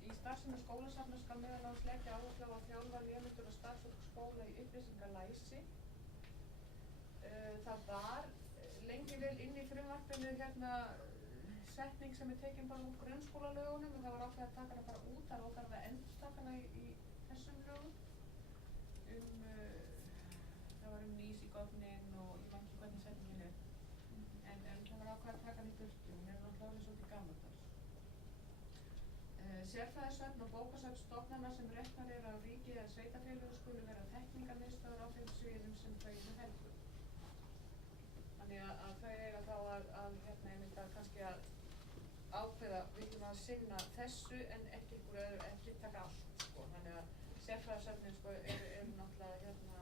Í starfsemi skólasafna skal meðal annars leggja áherslu á að þjálfa nemendur og starfsfólk skóla í upplýsingalæsi. Það var lengi vel inn í frumvarpinu hérna setning sem er tekin bara úr grunnskólalögunum og það var ákveðið að taka hana bara út, það var óþarfi að endurtaka hana í þessum lögum. Það var nýsigögnin og ég man ekki hvernig setningin er. En það var ákveðið að taka hana í burtu, hún er náttúrulega orðin svolítið gamaldags. Sérfræðisöfn og bókasafnsstofnana sem reknar eru af ríki eða sveitarfélögum skulu vera þekkingarmiðstöðvar á þeim sviðum sem þau eru helgu. Þannig að þau eiga þá að hérna einmitt að kannski að ákveða viljum að sinna þessu en ekki ykkur öðru, ekki taka allt, sko. Þannig að sérfræðisöfnin sko eru náttúrulega hérna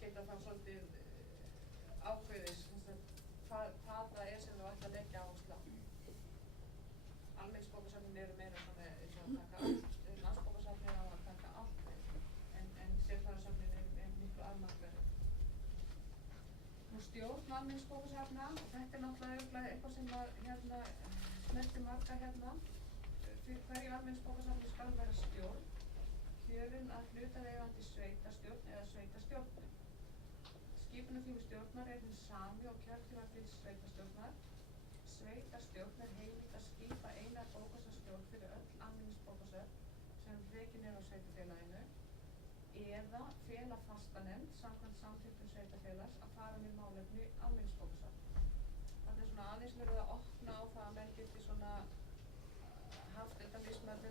geta þá svolítið ákveðis hvað það er sem þú ætti að leggja áherslu á. Almenningsbókasafnin eru meira svona eins og að taka allt, landsbókasafnin á að taka allt en sérfræðisöfnin er miklu afmarkaðri. stjórn almenningsbókasafna, og þetta er náttúrulega örugglega eitthvað sem að snertir marga hérna. Fyrir hverju almenningsbókasafni skal vera stjórn, kjörin að hlutaðeigandi sveitarstjórn eða sveitarstjórnum. Skipunartími stjórnar er hinn sami og kjörtímabil sveitarstjórnar. Sveitarstjórn er heimilt að skipa eina bókasafnsstjórn fyrir öll almenningsbókasöfn sem rekin er á sveitarfélaginu, eða fela fastanefnd samkvæmt samþykktum sveitarfélags að fara með málefni almenningsbókasafna. Þetta er svona aðeins verið að opna á það að menn geti svona haft þetta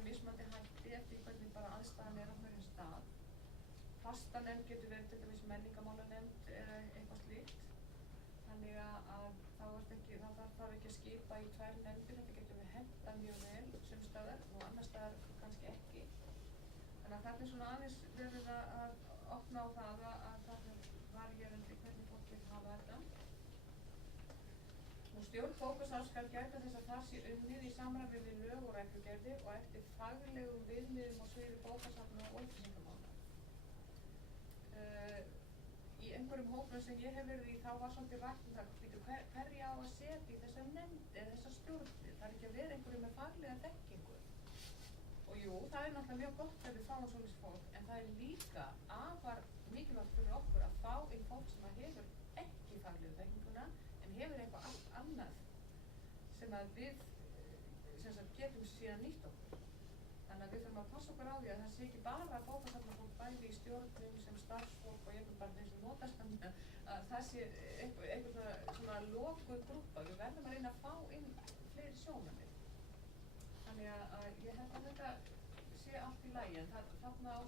mismunandi hætti eftir hvernig bara aðstæðan er á hverjum stað. Fastanefnd getur verið til dæmis menningarmálanefnd eða eitthvað slíkt. Þannig að það þarf ekki að skipa í tvær nefndir, þetta getur við hentað mjög vel sumstaðar og annars staðar kannski ekki. Þannig að þetta er svona aðeins verið að opna á það að það er varierandi hvernig fólk vil hafa þetta. Stjórn bókasafns skal gæta þess að það sé unnið í samræmi við lög og reglugerðir og eftir faglegum viðmiðum á sviði bókasafna og upplýsingamála. Í einhverjum hópum sem ég hef verið í þá var svolítið rætt það, hverju á að setja í þessar nefndir eða þessar stjórnir. Það er ekki að vera einhverju með faglega þekkingu. Og jú, það er náttúrulega mjög gott ef við fáum svoleiðis fólk, en það er líka afar mikilvægt fyrir okkur að fá einn fólk sem hefur ekki faglegu þekkinguna en hefur eitthvað allt annað sem að við getum síðan nýtt okkur. Þannig að við þurfum að passa okkur á því að það sé ekki bara bókasafnafólk bæði í stjórnum sem starfsfólk og jafnvel bara þeir sem notast að það sé eitthvað svona lokuð grúppa. Við verðum að reyna að fá inn fleiri sjónarmið. Þannig að ég held að þetta sé allt í lagi, en þarna á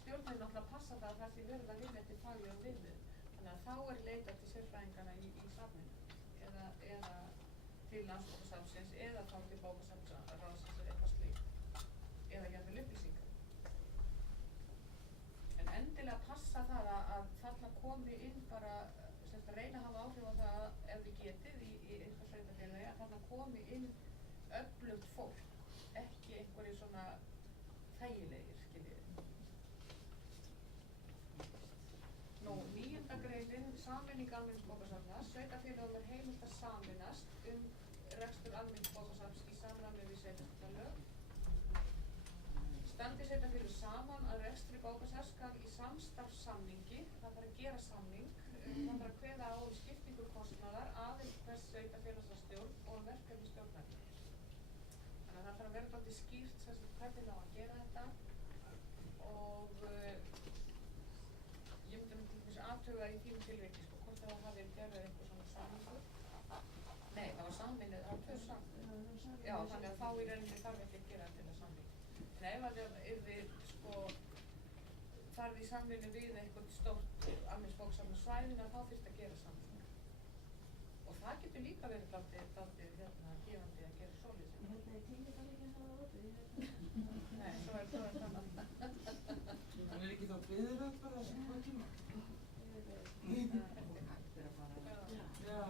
stjórnin náttúrulega að passa það að það sé verið að vinna eftir faglegum viðmiðum. Þannig að þá er leitað til sérfræðingana í safninu eða til Landsbókasafnsins eða þá til bókasafnsráðsins eða eitthvað slíkt. Eða jafnvel upplýsingar. En endilega passa það að þarna komi inn bara, reyna að hafa áhrif á það ef við getið í eitthvað sveitarfélagi, að þarna komi inn öflugt fólk, ekki einhverju svona þægilegir, skiljið. 9. greinin, sameining almenningsbókasafna. Sveitarfélögum er heimilt að sameinast rekstur almenningsbókasafns í samræmi við sveitarfélög. Standi sveitarfélög saman að rekstri bókasafns skal í samstarfssamningi, það þarf að gera samning, það þarf að kveða á skiptingu kostnaðar, aðild hvers sveitarfélagsstjórn og verkefni stjórnarinnar. Þannig að það þarf að vera dálítið skýrt hvernig á að gera þetta og ég myndi til dæmis athuga í þínu tilviki hvort það hafi gerðið eitthvað svona samningur. Nei, það var samvinnið, það var tvö samvinnið. Já, þannig að þá í rauninni þarf ekki að gera til að samvinna. En ef það yrði farið í samvinnu við eitthvað stórt almenningsbókasafn á svæðinu, þá þyrfti að gera samvinnu. Og það getur líka verið dálítið gefandi að gera svoleiðis. Ég held að ég tími bara ekki að hafa opið. Nei, svo er það. Hann er ekki þá biðröð bara hvað tíma? Ég veit það. Og hættir að fara. Já.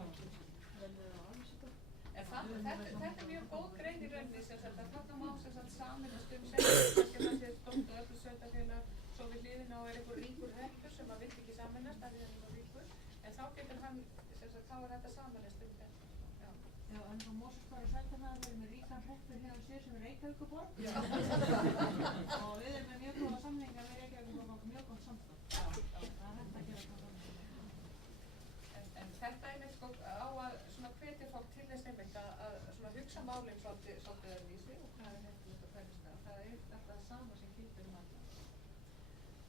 Verður það alls eitthvað? En þetta er mjög góð grein í rauninni að þarna má sameinast sveitarfélag, það sé stórt og öflugt sveitarfélag, svo við hliðina á er einhver ríkur hreppur sem vill ekki sameinast, það er einhver ríkur, en þá getur hann, þá er þetta sameinast þetta. Já, en þá Mosfellsbær og Seltjarnarnes eru með ríkan hreppur hjá sér sem er Reykjavíkurborg. Já. Og við erum með mjög góða samningar við Reykjavíkurborg og mjög gott samstarf. Það er hægt að gera það þannig. En þetta er neitt á að hvetja fólk til þess einmitt að hugsa málinn svolítið öðruvísi og hvað er hægt að hverju stað. Það er alltaf það sama sem gildir alla.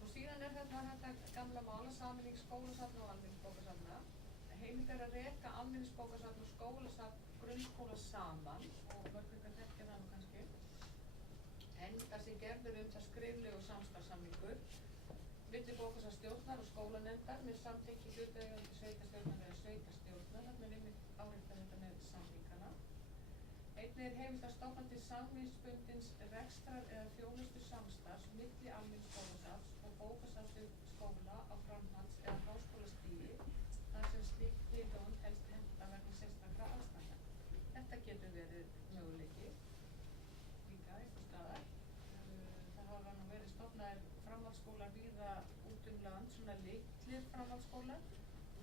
Og síðan er þetta gamla mála sameining skólasafna og almenningsbókasafna. Heimilt er að reka almenningsbókasafn og skólasafn grunnskóla saman og mörg ykkur þekkja það nú kannski. En það sé gerður það skriflegu samstarfssamningur milli bókasafnsstjórnar og skólanefndar með samþykki hlutaðeigandi sveitarstjórnar eða sveitarstjórnar, þarna er einmitt áréttað þetta með samningana. Einnig er heimilt að stofna til samningsbundins rekstrar eða þjónustu samstarfs milli almenningsbókasafns og bókasafnsskóla á framhalds- eða háskólastigi þar sem slík tilhögun helst henta vegna sérstakra aðstæðna. Þetta getur verið möguleiki líka einhvers staðar. Það hafa nú verið stofnaðir framhaldsskólar víða út land, svona litlir framhaldsskólar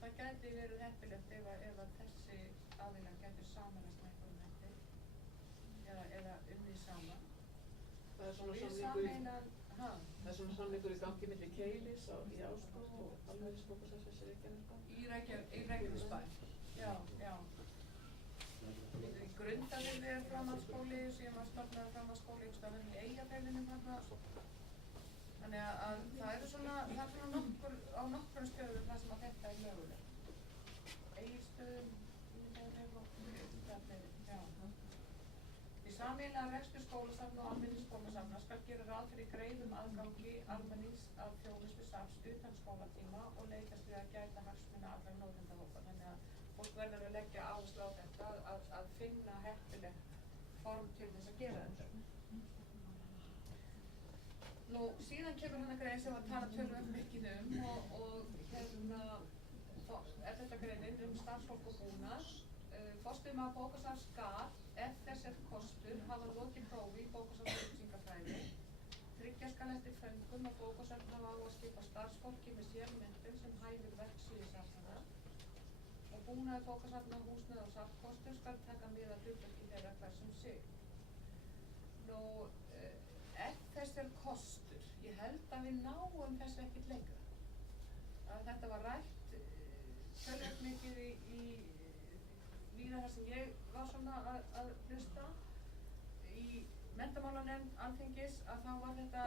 það gæti verið heppilegt ef að þessi aðilar gætu samanast með einhverjum hætti eða unnið saman. Það er svona Við samningur í, sameinar, það er svona samningur í gangi milli Keilis í Ásbrú og Almenningsbókasafnsins í Reykjanesbæ. í Reykjanesbæ. Já. Í Grundarfirði er framhaldsskóli sem var stofnaður framhaldsskóli í staðinn í Eyjafirðinum þarna. Þannig að það er svona á nokkrum stöðum þar sem að þetta er mögulegt. Egilsstöðum, já. Í sameiginlega rekstur skólasafna og almenningsbókasafna skal gera ráð fyrir greiðum aðgangi almennings að þjónustu safns utan skólatíma og leitast við að gæta hagsmuna allra notendahópa. Þannig að fólk verður að leggja áherslu á þetta að finna heppilegt form til þess að gera þetta. Nú, síðan kemur hann að grein sem að tala töluvert mikið og hérna er þetta greinin starfsfólk og búnað. Forstöðumaður bókasafns skal, ef þess er kostur, hafa lokið prófi í bókasafnsupplýsingafræði. Tryggja skal eftir föngum að bókasafn hafa á að skipa starfsfólki með sérmenntun sem hæfir verksviði safnanna. Og búnaður bókasafna, húsnæði og safnkostur skal taka mið af hlutverki þeirra hvers sig. Nú, ef þess er kostur, ég held að við náum þessu ekkert lengra. Þetta var rætt tölvöld mikið í víða þar sem ég var svona að hlusta. Í menntamálanefnd Alþingis að þá var þetta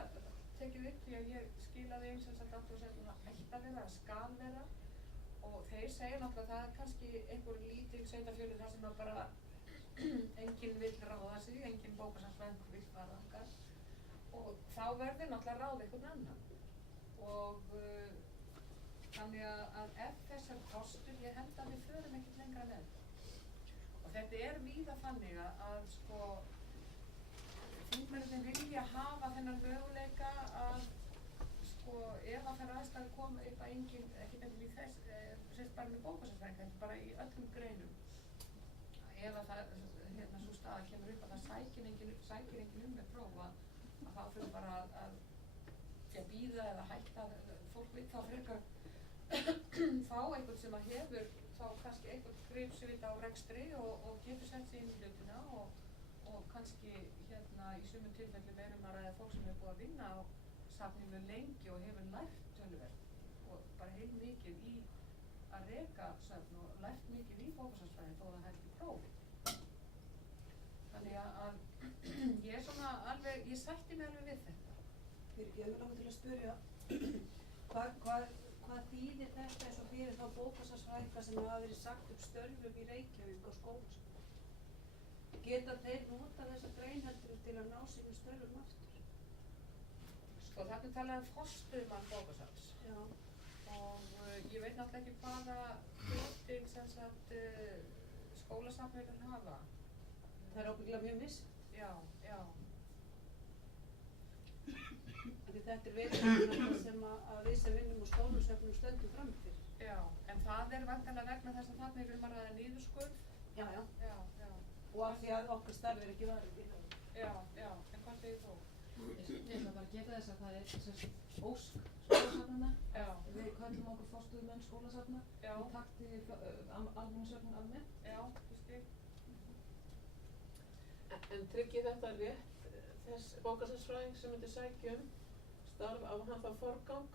tekið upp því að ég skilaði eins og sagt aftur og segja að ætti að vera, að skal vera. Og þeir segja náttúrulega að það er kannski einhver lítil sveitarfélög þar sem að bara enginn vill ráða sig, enginn bókasafnsfræðingur vill fara þangað. Og þá verður náttúrulega að ráða einhvern annan. Og þannig að ef þess er kostur, ég held að við förum ekkert lengra með þetta. Og þetta er víða þannig að sko þingmennirnir vilja hafa þennan möguleika að sko ef að það aðstæður koma upp að enginn, ekkert endur í þess, sérst bara með bókasafnsfræðinga, bara í öllum greinum. Ef að það, hérna svo staða kemur upp að það sækir enginn með prófa, að þá fyrir bara að bíða eða hætta, fólk vil þá frekar fá einhvern sem að hefur þá kannski einhvern gripsvita á rekstri og getur sett sig inn í hlutina og kannski hérna í sumum tilfelli verum að ræða fólk sem hefur búið að vinna á safninu lengi og hefur lært töluvert og bara heilmikið í að reka safn og lært mikið í bókasafnsfræði þó að það hætti prófi. Þannig að ég er svona alveg, ég sætti mig alveg við þetta. Ég vil langar til að spyrja hvað þýðir þetta eins og fyrir þá bókasafnsfræðinga sem hafa verið sagt upp störfum í Reykjavík og skólasafn? Geta þeir nota þessa grein heldur til að ná sínum störfum aftur? Sko þarna talaði forstöðumann bókasafns. Já. Og ég veit náttúrulega ekki hvaða hlutin sem sagt skólasafnir hafa. Það er ábyggilega mjög misjafnt. Já. Þetta er verið sem að við sem vinnum á skólasöfnum stöndum fram fyrir. Já, en það er væntanlega vegna þess að þarna er að ræða niðurskurð. Já. Og af því að okkar starf er ekki varið í það. Já, en hvað segir þú? Ég ætla bara að geta þess að það er þess ósk skólasafnana. Já. Við köllum okkur forstöðumenn skólasafna í takt við almenningssöfnun almennt. Já, þú skil. En tryggir þetta rétt þess bókasafnsfræðing sem myndi sækja starf á hann það forgang?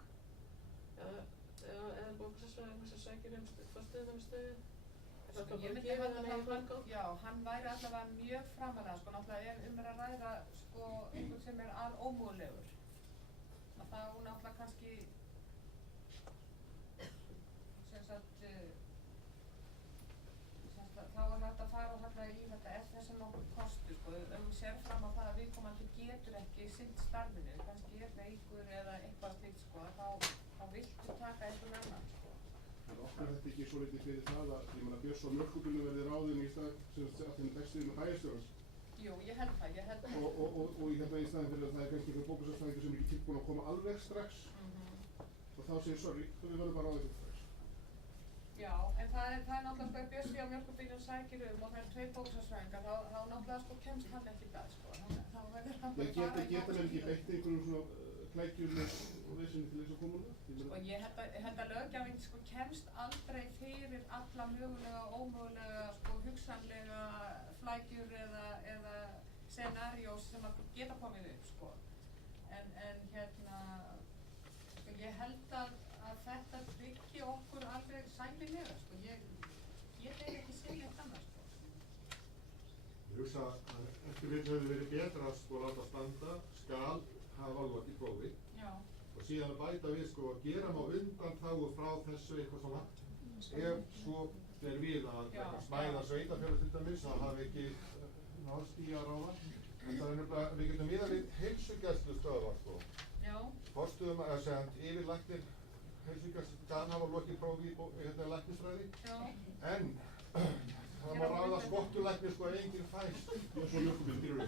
Eða bókasafnsfræðing sem sækir forstöðunarstöðu? Sko, ég myndi hann væri allavega mjög framalega, sko, náttúrulega ef er að ræða sko einhvern sem er ómögulegur. Að þá náttúrulega kannski sem sagt þá er hægt að fara og hægt í þetta ef þessum okkur kostur, sko, við sér fram á það að viðkomandi getur ekki sinnt starfinu, kannski er veikur eða eitthvað slíkt, sko, þá viltu taka einhvern annan, sko. En okkar þetta ekki svo litið fyrir það að, ég meina, Björnsson Mjölkubílur verði ráðinn í stað sem að þeim textiðin með bæjarstjórans. Jú, ég held það. Og hérna í staðin fyrir að það er kannski einhver bókasafnsfræðingur sem er ekki tilbúin að koma alveg strax. Og þá segir sorry, við verðum bara ráðið strax. Já, en það er náttúrulega sko, ef Bjössi á Mjölkubílum sækir og það er 2 bókasafnsfræðingar, þá náttúrulega sko kemst hann ekki það, sko. Þá verður hann bara Geta mér ekki beitt einhverjum svona klækjum og vissinni til þess að koma núna? Sko ég held að löggjafinn sko kemst aldrei fyrir alla mögulega og ómögulega sko hugsanlega flækjur eða scenariós sem að geta komið upp sko. En hérna, sko ég held að þetta tryggi okkur alveg sæmilega sko. Ég ekki segja þannig sko. Ég hugsa að eftir við hefði verið betra að sko láta standa, skal hafa lokið prófi. Já. Og síðan að bæta við sko að gera má undanþágu frá þessu eitthvað svona. Ef svo er við að smæða sveitarfélag til dæmis að hafa ekki náðst í að ráða. En það er nefnilega, við getum miðað við heilsugæslustöðvar sko. Já. Forstöðum að segja yfirlæknir heilsugæslu skal hafa lokið prófi í læknisfræði. Já. En það má ráða skottulæknir sko að enginn fæst. Og svo mjölkubildir eru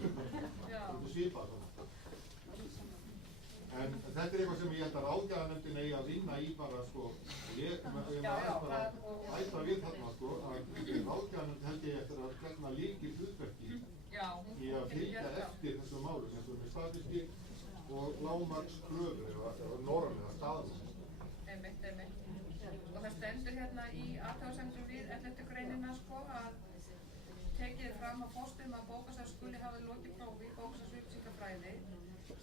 Já. Þetta svipað svona. En þetta er eitthvað sem ég held að ráðgjafarnefndin eigi að vinna í bara sko. Ég maður bara ætla við þarna sko að ráðgjafarnefnd held ég eftir að gegna lykilhlutverki í að fylgja eftir þessum málum eins og með staðfylgi og lágmarkskröfur eða norm eða staðnum. Einmitt. Og það stendur hérna í athugasemdum við 11. greinina sko að tekið fram að forstöðum að bókasafn skuli hafa lokið prófi í bókasafnsupplýsingafræði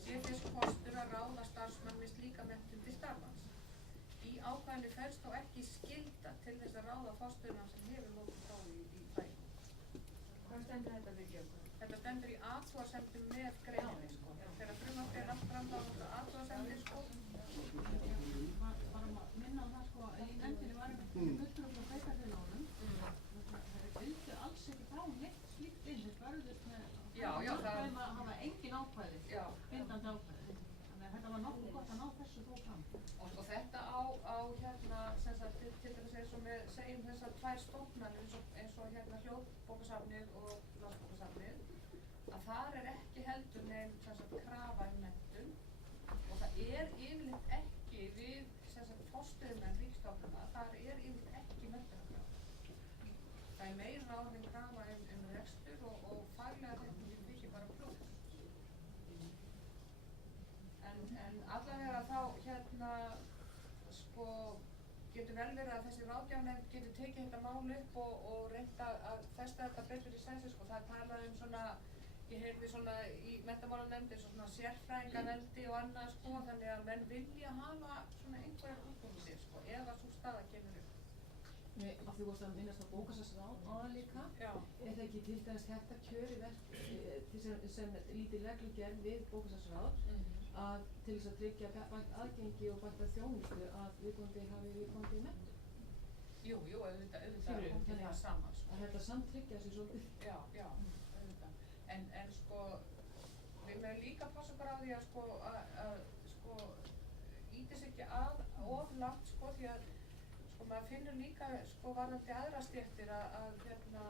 sé þess kostur að ráða starfsmann með slíka menntun til starfans. Í ákvæðinu felst þó ekki skylda til þess að ráða forstöðumann sem hefur lokið prófi í fræði. Hvað stendur þetta byggja okkur? Þetta stendur í athugasemdum með greininni sko. Þegar frumvarpið er lagt fram þá er þetta athugasemdir sko. Bara minna á það sko að í nefndinni var einhvern fulltrúi frá sveitarfélögunum. Það vildu alls ekki fá neitt slíkt inn, þeir börðust með að hafa engin ákvæði, bindandi ákvæði. Þannig að þetta var nokkuð gott að ná þessu þó fram. Og þetta á hérna, sem sagt, til dæmis eins og með segjum þessar tvær stofnanir eins og hérna hljóðbókasafnið og landsbókasafnið, að þar er ekki heldur neinn sem sagt krafa menntun og það er yfirleitt ekki við sem sagt forstöðumenn ríkisstofnana, þar er yfirleitt ekki menntunarkrafa. Það er meira orðin krafa rekstur og faglega þetta ekki bara plús. En allavega þá hérna sko getur vel verið að þessi ráðgjafarnefnd getur tekið þetta mál upp og reynda að festa þetta betur í sensi sko. Það er talað svona, ég heyrði svona í menntamálanefnd eins og svona sérfræðingaveldi og annað sko, þannig að menn vilja hafa svona einhverjar útkomur sko, ef að sú staða kemur upp. Þú varst að minnast á bókasafnsráð áðan líka. Já. Er það ekki til dæmis þetta kjöri verk sem lítið reglugerð við bókasafnsráð að til þess að tryggja bætt aðgengi og bætta þjónustu að viðkomandi hafi viðkomandi menntun? Jú, auðvitað kom til það saman sko. Að þetta samtryggja sig svolítið? Já, auðvitað. En sko, við mögum líka passa bara á því að sko ýtis ekki að of langt sko, því að sko maður finnur líka sko varðandi aðra stéttir að hérna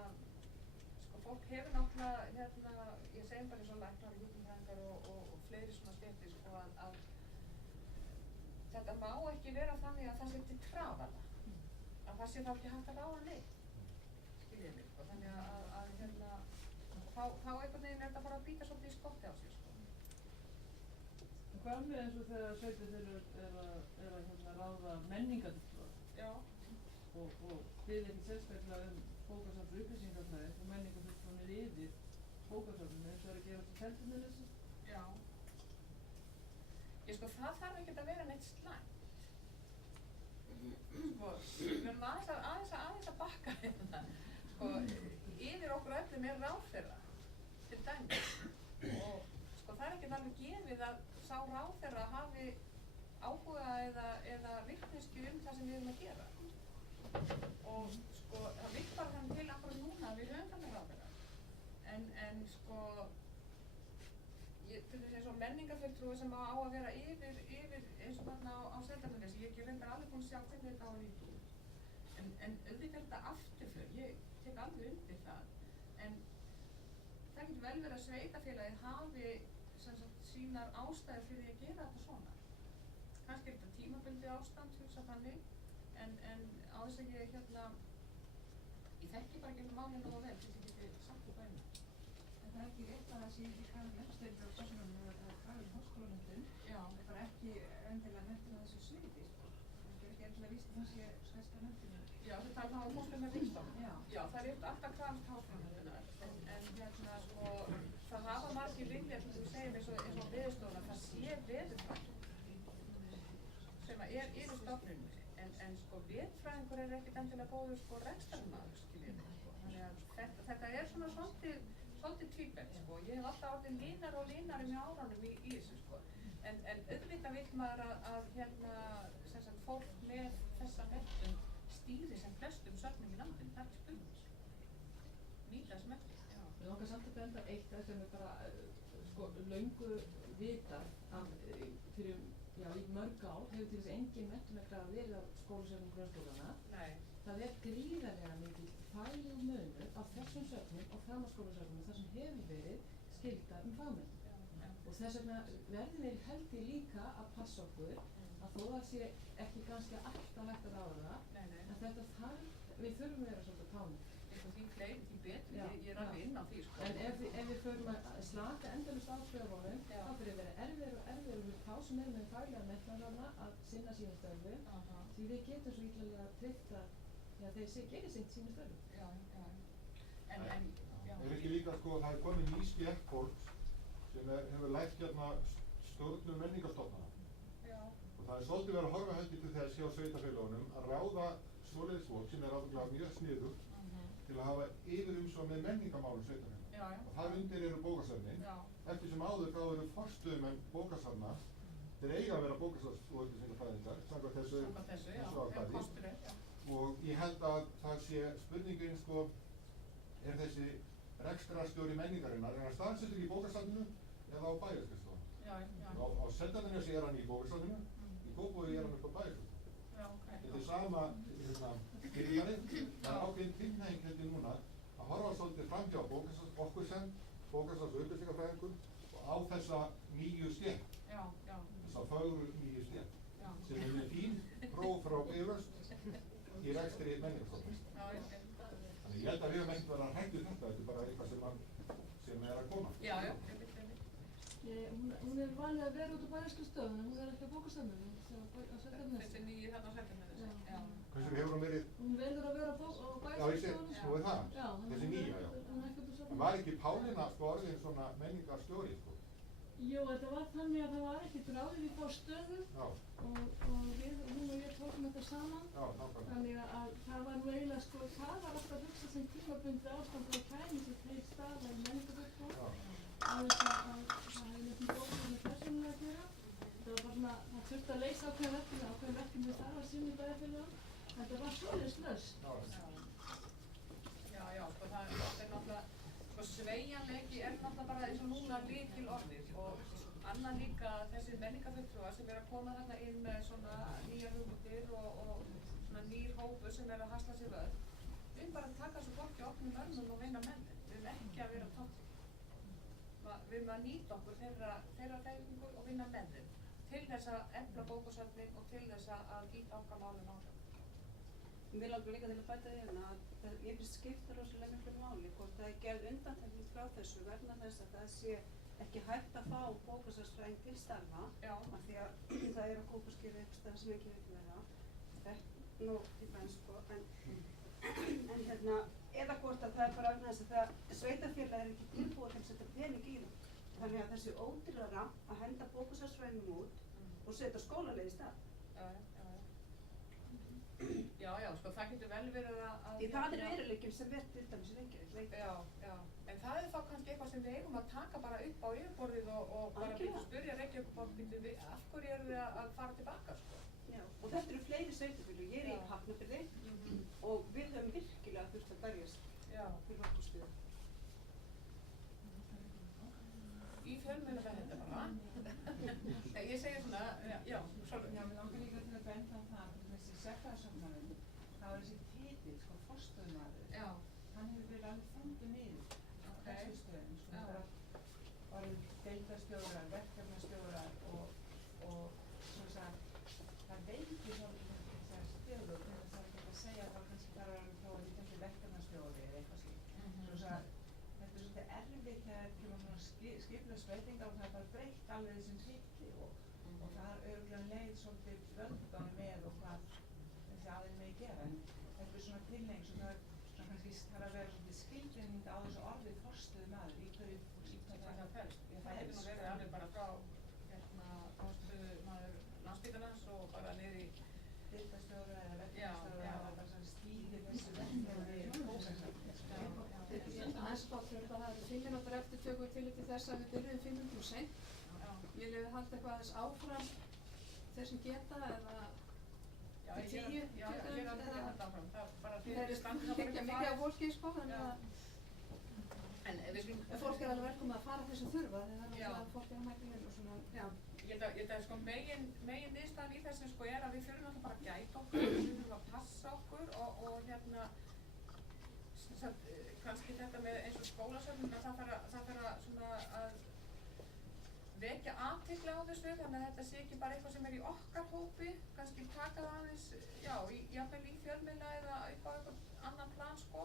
sko fólk hefur náttúrulega hérna, ég segjum bara eins og læknar og hjúkrunarfræðingar og fleiri svona stéttir sko að þetta má ekki vera þannig að það sé til trafala, að það sé þá ekki hægt að ráða neitt, skiljið mig sko, þannig að hérna þá einhvern veginn er þetta bara að býta svolítið í skotti á sig sko. Hvað með eins og þegar sveitarfélög er að hérna ráða menningarfulltrúa? Já. Og við ekki sérstaklega bókasafn og upplýsingafræði og menningarfulltrúanir yfir bókasafnum eins og er að gera þetta teltumillisum? Já. Sko það þarf ekki að vera neitt slæmt. Sko, við erum aðeins að bakka hérna. Sko, yfir okkur öllum er ráðherra til dæmis og sko það er ekki alveg gefið að sá ráðherra hafi áhuga eða vitneskju það sem við erum að gera. Og sko það vill bara þannig til akkur núna að við höfum þannig ráðherra. En sko til þess eins og menningarfulltrúi sem á að vera yfir eins og þarna á Seltjarnarnesi, ég er reyndar alveg búin að sjá hvernig þetta á að líta út. En auðvitað er þetta afturför, ég tek alveg undir það. En það getur vel verið að sveitarfélagið hafi sem sagt sínar ástæður fyrir að gera þetta svona. Kannski er þetta tímabundið ástand, hugsa þannig, en á þess að ég hérna, ég þekki bara ekki málinu og vel, til ég geti sagt upp einu. Það er ekki rétt að það sé ekki krafið leggstyrður og persónum eða krafið háskólanefndin. Já. Það er bara ekki endilega víst að það sé stærsta nefndin. Já, þú talar þá um háskólanefndina. Já. Það er alltaf krafist háskólanefndinar, en sko, það hafa margir vilja til að segja eins og Veðurstofan að það sé veðurfræðingur sem er yfir stofnunni, en sko veðurfræðingur er ekkert endilega góður sko rekstrarmaður, skiljið. Þannig að þetta er svona svolítið tvíbent, sko. Ég hef alltaf orðið línari og línari með áránum í þessu, sko. En auðvitað vill maður að sem sagt, fólk með þessa menntun stýri sem flestum söfnum í landinu, það er ekki spurning. Nýta sem eftir. Ég langar samt að benda eitt að sem er bara sko löngu vitað að fyrir í mörg ár hefur til þess engin menntunarkrafa verið á skólasöfnum grunnskólana. Nei. Það er gríðarlega mikil faglegur munur á þessum söfnum og framhaldsskólasöfnum þar sem hefur verið skylda fagmenntun. Og þess vegna verðum við held ég líka að passa okkur að þó það sé ekki kannski alltaf hægt að ráða það, en þetta þarf, við þurfum að vera svolítið tánu. Því fleiri, því betur, ég er alveg inn á því, sko. En ef við förum að slaka endalaust á kröfunum, þá fyrir að vera erfiðar og erfiðar fyrir þá sem er með faglega menntun að sinna sínum störfum, því við getum svo illa tryggt að þeir geri sínu störfum. Er ekki líka, sko, það er komið ný stétt sem hefur lært stjórnum menningarstofnana. Og það er svolítið verið að horfa heldur til þess hjá sveitarfélögunum að ráða svoleiðis fólk sem er ábyggilega mjög sniðugt til að hafa yfirumsjón með menningarmálum sveitarfélaga. Og þar undir eru bókasafnin. Eftir sem áður þá eru forstöðumenn bókasafna, þeir eiga að vera bókasafns- og upplýsingafræðingar, samkvæmt þessu ákvæði. Og ég held að það sé spurningin, sko, er þessi rekstrarstjóri menningarinnar, er hann staðsettur í bókasafninu eða á bæjarskrifstofunni? Á Seltjarnarnesi er hann í bókasafninu, í Kópavogi er hann upp á bæjarskrifstofunni. Þetta er sama byrjari, það er ákveðin tilhneiging heldur núna að horfa svolítið fram hjá okkur sem bókasafns- og upplýsingafræðingur og á þessa nýju stétt, þessa fögru nýju stétt, sem er með fín próf frá Bifröst í rekstri menningarstofnunar. Þannig ég held að við höfum ekkert verið að hræddu þetta er bara eitthvað sem er að koma. Hún er vanið að vera út á bæjarskrifstofunni, hún er ekki á bókasafninu á Seltjarnarnesi. Þessi nýju þarna á Seltjarnarnesi. Hversu hefur hún verið? Hún verður að vera á bæjarskrifstofunni. Já, ég sé, svo er það. Þessi nýja, já. En var ekki Pálína sko orðin svona menningarstjóri, sko? Jú, þetta var þannig að það var ekkert ráðið í þá stöðu og hún og ég tókum þetta saman. Þannig að það var nú eiginlega, sko, það var alltaf hugsað sem tímabundið ástand og kæmi sér til staða í menningarverkfólk. Það hefði nefnum bókað með persónulega að gera. Það var bara svona, það þurfti að leysa ákveðin verkefni þar að sinni bæjarfélögum. Þetta var svoleiðis laust. Já, sko það er náttúrulega, sko sveigjanleiki er náttúrulega bara eins og núna lykil orðið og annað líka þessi menningarfulltrúar sem er að koma þarna inn með svona nýjar hugmyndir og svona nýr hópur sem er að hasla sér völd. Við erum bara að taka svo gott í opnum örmum og vinna með þeim. Við erum ekki að vera tótt. Við erum að nýta okkur þeirra hreyfingu og vinna með þeim til þess að efla bókasafnið og til þess að íta okkar málum áfram. Mér langar líka til að bæta því hérna að ég finnst skipta rosalega miklu máli hvort það er gerð undantekning frá þessu vegna þess að það sé ekki hægt að fá bókasafnsfræðing til starfa af því að það er að Kópaskeri eitthvað stað sem ekki veit vera. Nú, til dæmis sko, en hérna, eða hvort að það er bara vegna þess að það sveitarfélag er ekki tilbúið til að setja pening í það. Þannig að þessi ódýrara að henda bókasafnsfræðingum út og setja skólaleið í stað. Já, sko það getur vel verið að... Því það er veruleikin sem verður til dæmis í Reykjavík. Já, en það er þá kannski eitthvað sem við eigum að taka bara upp á yfirborðið og bara byrja að spyrja Reykjavík af hverju eru þið að fara tilbaka, sko. Já, og þetta eru fleiri sveitarfélög. Ég er í Hafnarfirði og við höfum virkilega þurft að berjast fyrir okkur stuða. Í fjölmiðlum er þetta bara. Ég segi svona, já, sorry. Já, mér langar líka til að benda á það, þessi sérfræðisöfnarinn, það var þessi titill, sko, forstöðumaður. Hann hefur verið alveg fundið niður á þessu stöðum, sko, það var deildarstjórar, verkefnastjórar og svona það veikir svolítið þessar stöður til þess að geta segja þá kannski þar var þá að þetta ekki verkefnastjóri eða eitthvað slíkt. Þetta er svolítið erfitt þegar það kemur svona skipulagsbreytingar og það er bara breytt alveg þessum titli og það er örgulega leið svolítið völdbáni með og hvað gera, en þetta er svona tilheng sem það kannski þarf að vera svolítið skilgreining á þessu orðið forstöðumaður í hverju það felst. Það hefur nú verið alveg bara frá forstöðumaður Landspítalans og bara niður í deildarstjóra eða verkefnisstjóra eða bara svona stýrir þessu verkefni bókasafnsins. Aðeins þáttur það eru 5 mínútur eftir tökum tillit til þess að við byrjuðum 5 mínútur seint. Viljum við halda eitthvað aðeins áfram þeir sem geta eða til 10? Já, ég er alveg að halda áfram. Það bara fyrir við standum það bara ekki mikið af fólki sko, þannig að fólk er alveg velkomið að fara þess að þurfa þegar það er að fólk er að mæta vel og svona, já. Ég held að sko megin niðurstaðan í þessu sko er að við þurfum alltaf bara að gæta okkur, við þurfum að passa okkur og hérna kannski þetta með eins og skólasöfnum það þarf að svona að vekja athygli á þessu þannig að þetta sé ekki bara eitthvað sem er í okkar hópi, kannski taka það aðeins, jafnvel í fjölmiðla eða upp á eitthvað annan plan sko.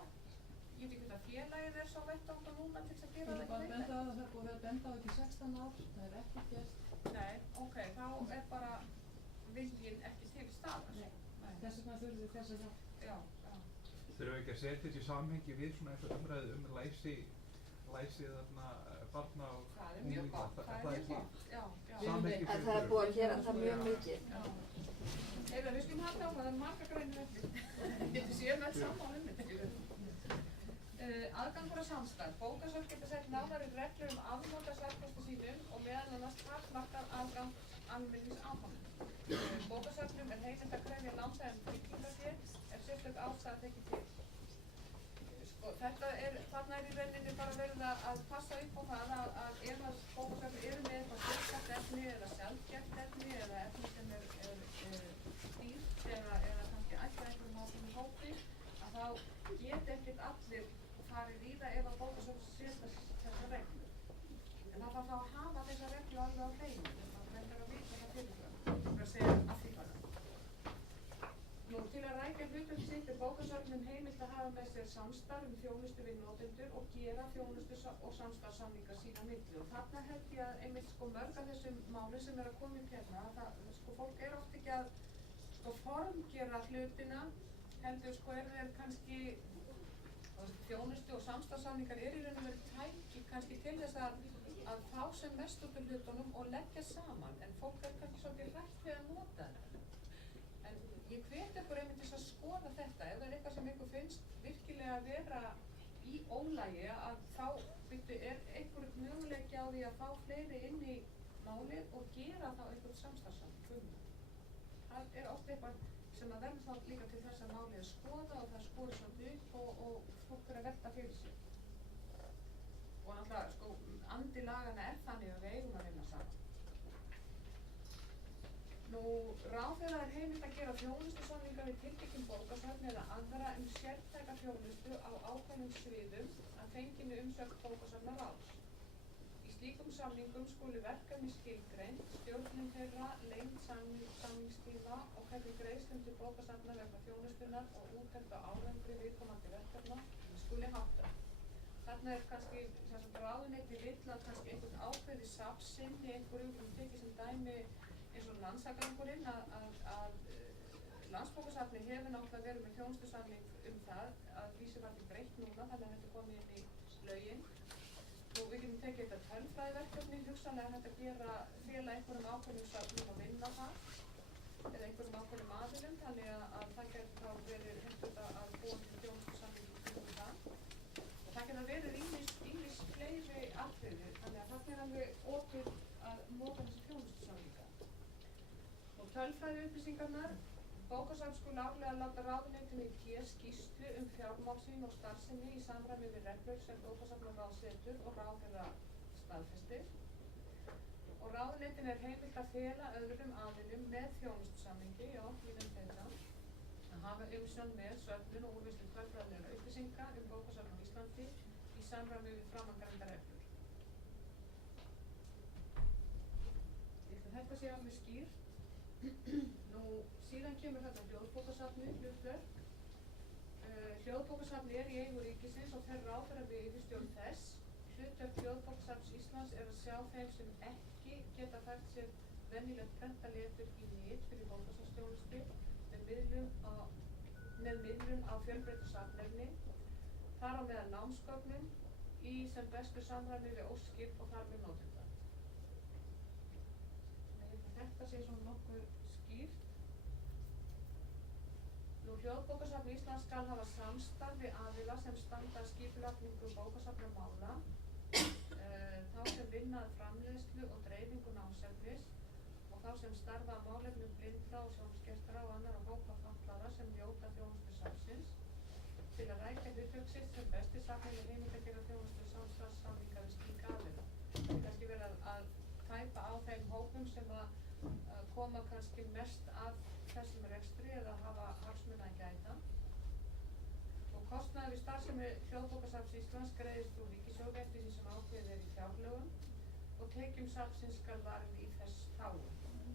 Ég veit ekki hvað félagið er svo vettvangur núna til þess að gera það ekki neitt. Það er búið að benda á ekki 16 ár, það er ekki gert. Nei, ok, þá er bara viljinn ekki til staðar. Nei, þess vegna þurfum við þess að það. Já. Þurfum við ekki að setja þessi samhengi við svona eitthvað umræðu læsi þarna barna og það er mjög gott, það er mjög gott. En það er búið að gera það mjög mikið. Við skulum halda á það er margar greinir eftir. Þetta séum öll sammála þetta. Aðgangur og samstarf. Bókasöfn geta sett nánari reglur afnot af safnkosti sínum og meðal annars takmarkað aðgang almennings afnot. Bókasöfnum er heimilt að krefja lánsæðum tryggingarfé ef sérstök ástæða þykir til. Þarna er í rauninni bara verið að passa upp á það að ef að bókasöfn eru með eitthvað sérstakt efni eða sjaldgæft efni eða efni sem er dýrt eða kannski ætla einhverjum ákveðnum hópi að þá geta ekkert allir farið í það ef að bókasöfn setja þessar reglur. En það þarf þá að hafa þessar reglur alveg á hreinu, það verður að vita það fyrirfram, fyrir að segja að því bara. Til að rækja hlutverk sitt er bókasöfnum heimilt að hafa með sér samstarf þjónustu við notendur og gera þjónustu og samstarfssamninga sína milli. Og þarna held ég að einmitt sko mörg af þessum máli sem er að koma upp hérna, það sko fólk er oft ekki að sko formgera hlutina, heldur sko þeir kannski þjónustu og samstarfssamningar í raun og veru tæki kannski til þess að fá sem mest út af hlutunum og leggja saman, en fólk er kannski svolítið hrætt við að nota þetta. En ég hveti ykkur einmitt þess að skoða þetta, ef það er eitthvað sem ykkur finnst virkilega að vera í ólagi að þá er einhver möguleiki á því að fá fleiri inn í málið og gera þá einhvern samstarfssamning. Það er oft eitthvað sem að verður þá líka til þess að málið að skoða og það skoður svolítið upp og fólk er að velta fyrir sig. Og náttúrulega, sko, andi lagana er þannig að við eigum að vinna saman. Ráðherra er heimilt að gera þjónustusamninga við tiltekin bókasöfn eða aðra sértæka þjónustu á ákveðnum sviðum að fenginu umsögn bókasöfnaráðs. Í slíkum samningum skulu verkefni skilgreind, stjórnun þeirra, lengd samningstíma og hvernig greiðslum til bókasafna vegna þjónustunnar og úttekt á árangri viðkomandi verkefna skuli háttað. Þarna er kannski ráðuneyti vill að kannski einhvern ákveði safnsinni einhverjum tekið sem dæmi eins og Landsakangurinn að Landsbókasafni hefur náttúrulega verið með þjónustusamning það að vísi var til breytt núna þannig að þetta komið inn í lögin. Og við getum tekið þetta tölfræðiverkefni, hugsanlega hægt að gera fela einhverjum ákveðnum safnum að vinna það eða einhverjum ákveðnum aðilum þannig að það getur þá verið hendur að búa til þjónustusamning um það. Og það getur verið ýmis fleiri atriði þannig að það er alveg opið að nota þessi þjónustusamninga. Og tölfræði upplýsingarnar, bókasafn skulu árlega láta ráðuneytinu í té skýrslu fjármál sín og starfsemi í samræmi við reglur sem bókasafnaráð setur og ráðherra staðfestir. Og ráðuneytinu er heimilt að fela öðrum aðilum með þjónustusamningi, við þeirra, að hafa umsjón með söfnun og úrvinnslu tölfræðilegra upplýsinga bókasafn á Íslandi í samræmi við framangreinda reglur. Þetta sé alveg skýrt. Síðan kemur þetta hljóðbókasafni, hlutverk. Hljóðbókasafni er í eigu ríkisins og fer ráðherra við yfirstjórn þess. Hlutverk Hljóðbókasafns Íslands er að sjá þeim sem ekki geta fært sér venjulegt prentaletur í net fyrir bókasafnsþjónustu með miðlun á með miðlun á fjölbreyttu safnefni, þar á meðal námsgögnum í sem bestu samræmi við óskir og þarfir notenda. Þetta sé svona nokkuð skýrt. Hljóðbókasafn Íslands skal hafa samstarf við aðila sem standa að skipulagningu bókasafnamála, þá sem vinna að framleiðslu og dreifingu námsefnis og þá sem starfa að málefnum blindra og sjónskertra og annarra hópa fatlaðra sem njóta þjónustu safnsins til að rækja hlutverk sitt sem besti safninu heimilt að gera þjónustu samstarfssamninga við slíka aðila. Það er kannski verið að tæpa á þeim hópum sem að koma kannski mest að þessum rekstri eða hafa hagsmuna að gæta. Og kostnaður við starfsemi Hljóðbókasafns Íslands greiðist úr ríkissjóði eftir því sem ákveðið er í fjárlögum og tekjum safnsins skal varið í þess þágu.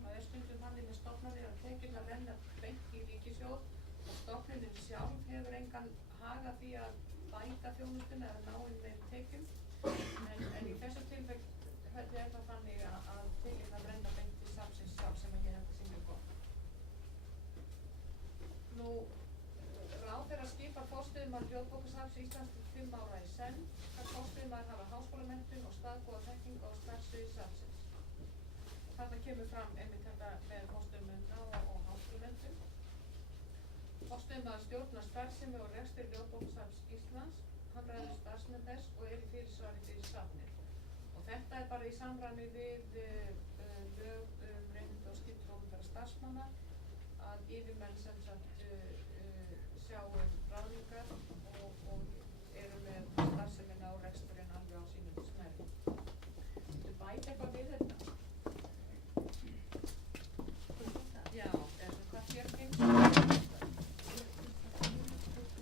Það er stundum þannig með stofnanir að tekjurnar renna beint í ríkissjóð og stofnunin sjálf hefur engan hag af því að bæta þjónustuna eða ná inn meiri tekjum. En í þessu tilfelli er það þannig að tekjurnar renna beint í safnsins sjálf sem ég held að sé mjög gott. Nú, ráðherra skipar forstöðumaður Hljóðbókasafns Íslands til 5 ára í senn, þar forstöðumaður hafa háskólamenntun og staðgóða þekkingu á starfssviði safnsins. Þarna kemur fram einmitt þetta með forstöðumennta og háskólamenntun. Forstöðumaður stjórnar starfsemi og rekstri Hljóðbókasafns Íslands, hann ræður starfsmenn þess og er í fyrirsvari fyrir safnið. Og þetta er bara í samræmi við lög réttindi og skyldur opinberra starfsmanna að yfirmenn sem sagt sjá ráðningar og eru með starfsemina og reksturinn alveg á sínum smerri. Þú bæti eitthvað við þetta? Já, eða hvað þér finnst?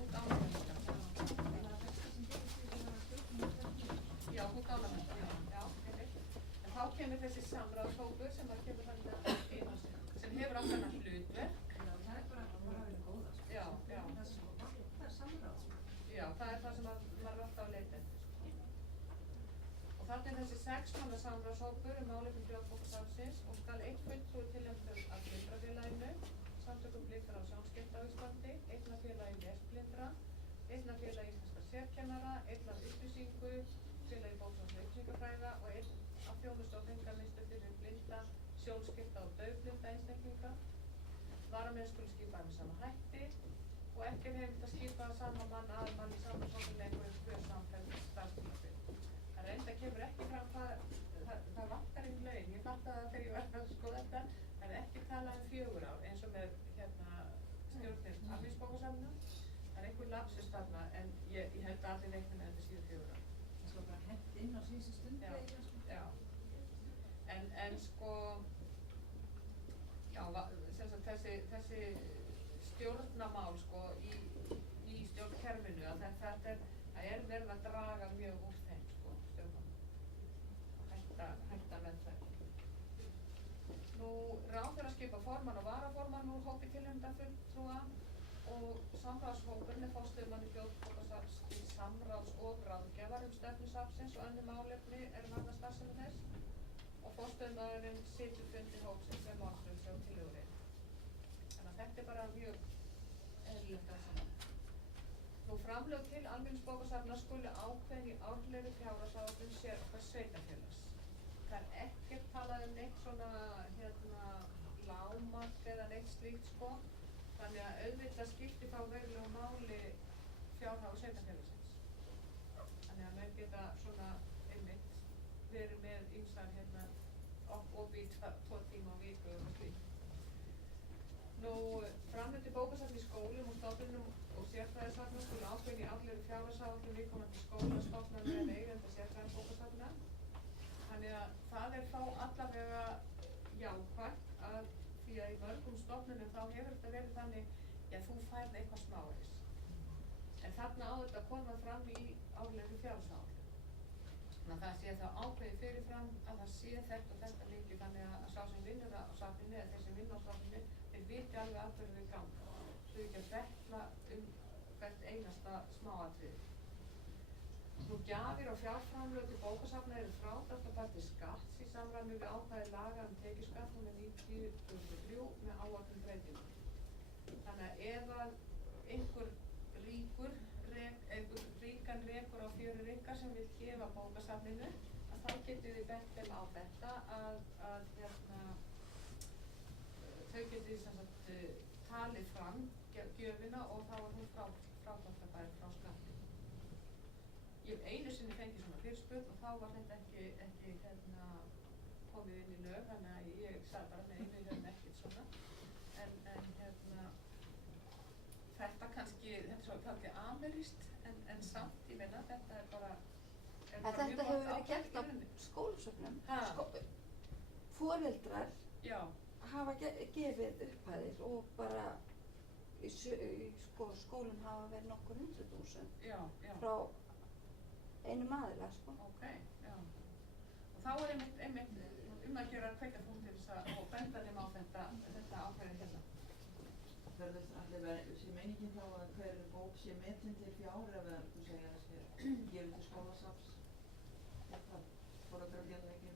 Út ánægmennska. Já, út ánægmennska, já, en þá kemur þessi samráðshópur sem að kemur þannig sem hefur ákveðna hlutverk. Já, það er það sem maður er alltaf að leita eftir. Og þarna er þessi 6 manna samráðshópur málefni Hljóðbókasafnsins og skal einn fulltrúi tilnefndur af Blindrafélaginu, samtökum blindra og sjónskertra á Íslandi, einn af félagi lesblindra, einn af félagi íslenskra sérkennara, einn af upplýsingu, félagi bóknáms- og upplýsingafræða og einn af þjónustu og fengarmiðstöð fyrir blinda, sjónskertra og daufblinda einstaklinga. Varamenn skulu skipaðir með sama hætti og ekki er heimilt að skipa sama aðalmann í samráðshópnum lengur en 2 samfelld starfstímabil. Það reynda kemur ekki fram það vantar inn laun. Ég fatt að þegar ég var að skoða þetta, það er ekki talað um 4 ár eins og með stjórnir almenningsbókasafna. Það er einhver lapsus þarna en ég held að allir reikna með þetta síðan 4 ár. Það skal bara hent inn á síðustu stundu eða sko. Já. En sko, já, sem sagt þessi stjórnamál sko í stjórnkerfinu að það er verið að draga mjög úr þeim sko stjórnamál og hætta með þau. Nú ráðherra skipa formann og varaformann úr hópi tilnefnda fulltrúa og samráðshópurinn er forstöðumanni Hljóðbókasafns til samráðs og ráðgjafar stefnu safnsins og önnur málefni er varða starfsemi þess og forstöðumaðurinn situr fundi hópsins með málfrumsjá og tillögur. Þannig að þetta er bara mjög eðlilegt að saman. Nú framlög til almenningsbókasafna skulu ákveðin í árlegri fjárhagsáætlun sérhvers sveitarfélags. Það er ekkert talað um neitt svona lágmark eða neitt slíkt sko. Þannig að auðvitað skiptir þá verulegu máli fjárhagur sveitarfélagsins. Þannig að menn geta svona einmitt verið með ýmsar opið 2 tíma á viku og slíkt. Nú framlög til bókasafna í skólum og stofnunum og sérfræðisafna skulu ákveðin í árlegri fjárhagsáætlun viðkomandi skóla, stofnana eða eigenda sérfræðibókasafna. Þannig að það er þá allavega jákvætt að því að í mörgum stofnunum þá hefur þetta verið þannig, já þú færð eitthvað smáris. En þarna á þetta að koma fram í árlegri fjárhagsáætlun. Þannig að það sé þá ákveðið fyrirfram að það sé þetta mikið þannig að sá sem vinnur á safninu eða þeir sem vinna á safninu þeir viti alveg af hverju við ganga. Þau ekki að betla hvert einasta smáatriði. Nú gjafir og fjárframlög til bókasafna eru frádráttarbær til skatts í samræmi við ákvæði laga tekjuskatt nr. 90/2003 með áætlun breytingum. Þannig að einhver ríkan rekur á fjöru ykkar sem vil gefa bókasafninu, að þá getum við bent þeim á þetta að þau getur sem sagt talið fram gjöfina og þá hún frádráttarbær frá skatti. Ég hef einu sinni fengið svona fyrirspurn og þá var þetta ekki komið inn í lög, þannig að ég sagði bara nei, við höfum ekkert svona. En þetta kannski, þetta er svo kallið amerískt, en samt, ég meina, þetta er bara Þetta hefur verið gert á skólasöfnum. Foreldrar hafa gefið upphæðir og bara í skólum hafa verið nokkur 100.000 frá einum aðila, sko. Ok, já. Og þá er einmitt að gera kveikjapunkt til þess að benda þeim á þetta ákveðið hérna. Verður allir verið, sé meiningin þá að hver bók sé metin til fjár ef þú segir að það sé gefið til skólasafns?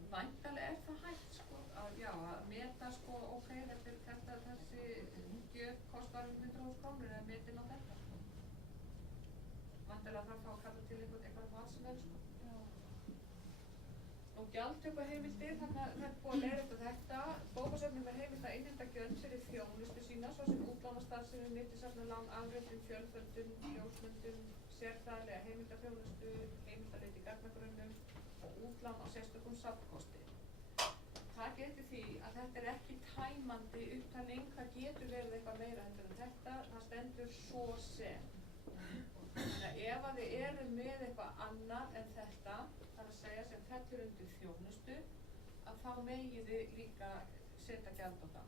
Væntanlega er það hægt, sko, að meta, sko, ok, þessi gjöf kostar 100.000 krónur eða metin á þetta, sko. Væntanlega þarf þá að kalla til eitthvað val sem er, sko. Og gjaldtökuheimildir, þannig að það er búið að leiðrétta þetta. Bókasöfnum er heimilt að innheimta gjöld fyrir þjónustu sína, svo sem útlánastarfsemi, nytjasafnalán, afritun, fjölföldun, ljósmyndun, sérfræðilega heimildaþjónustu, heimildaleit í gagnagrunnum og útlán á sérstökum safnkosti. Takið eftir því að þetta er ekki tæmandi upptalning, það getur verið eitthvað meira heldur en þetta, það stendur svo sem. Þannig að ef að þið eru með eitthvað annað en þetta, þar að segja sem fellur undir þjónustu, að þá megið þið líka setja gjald á það.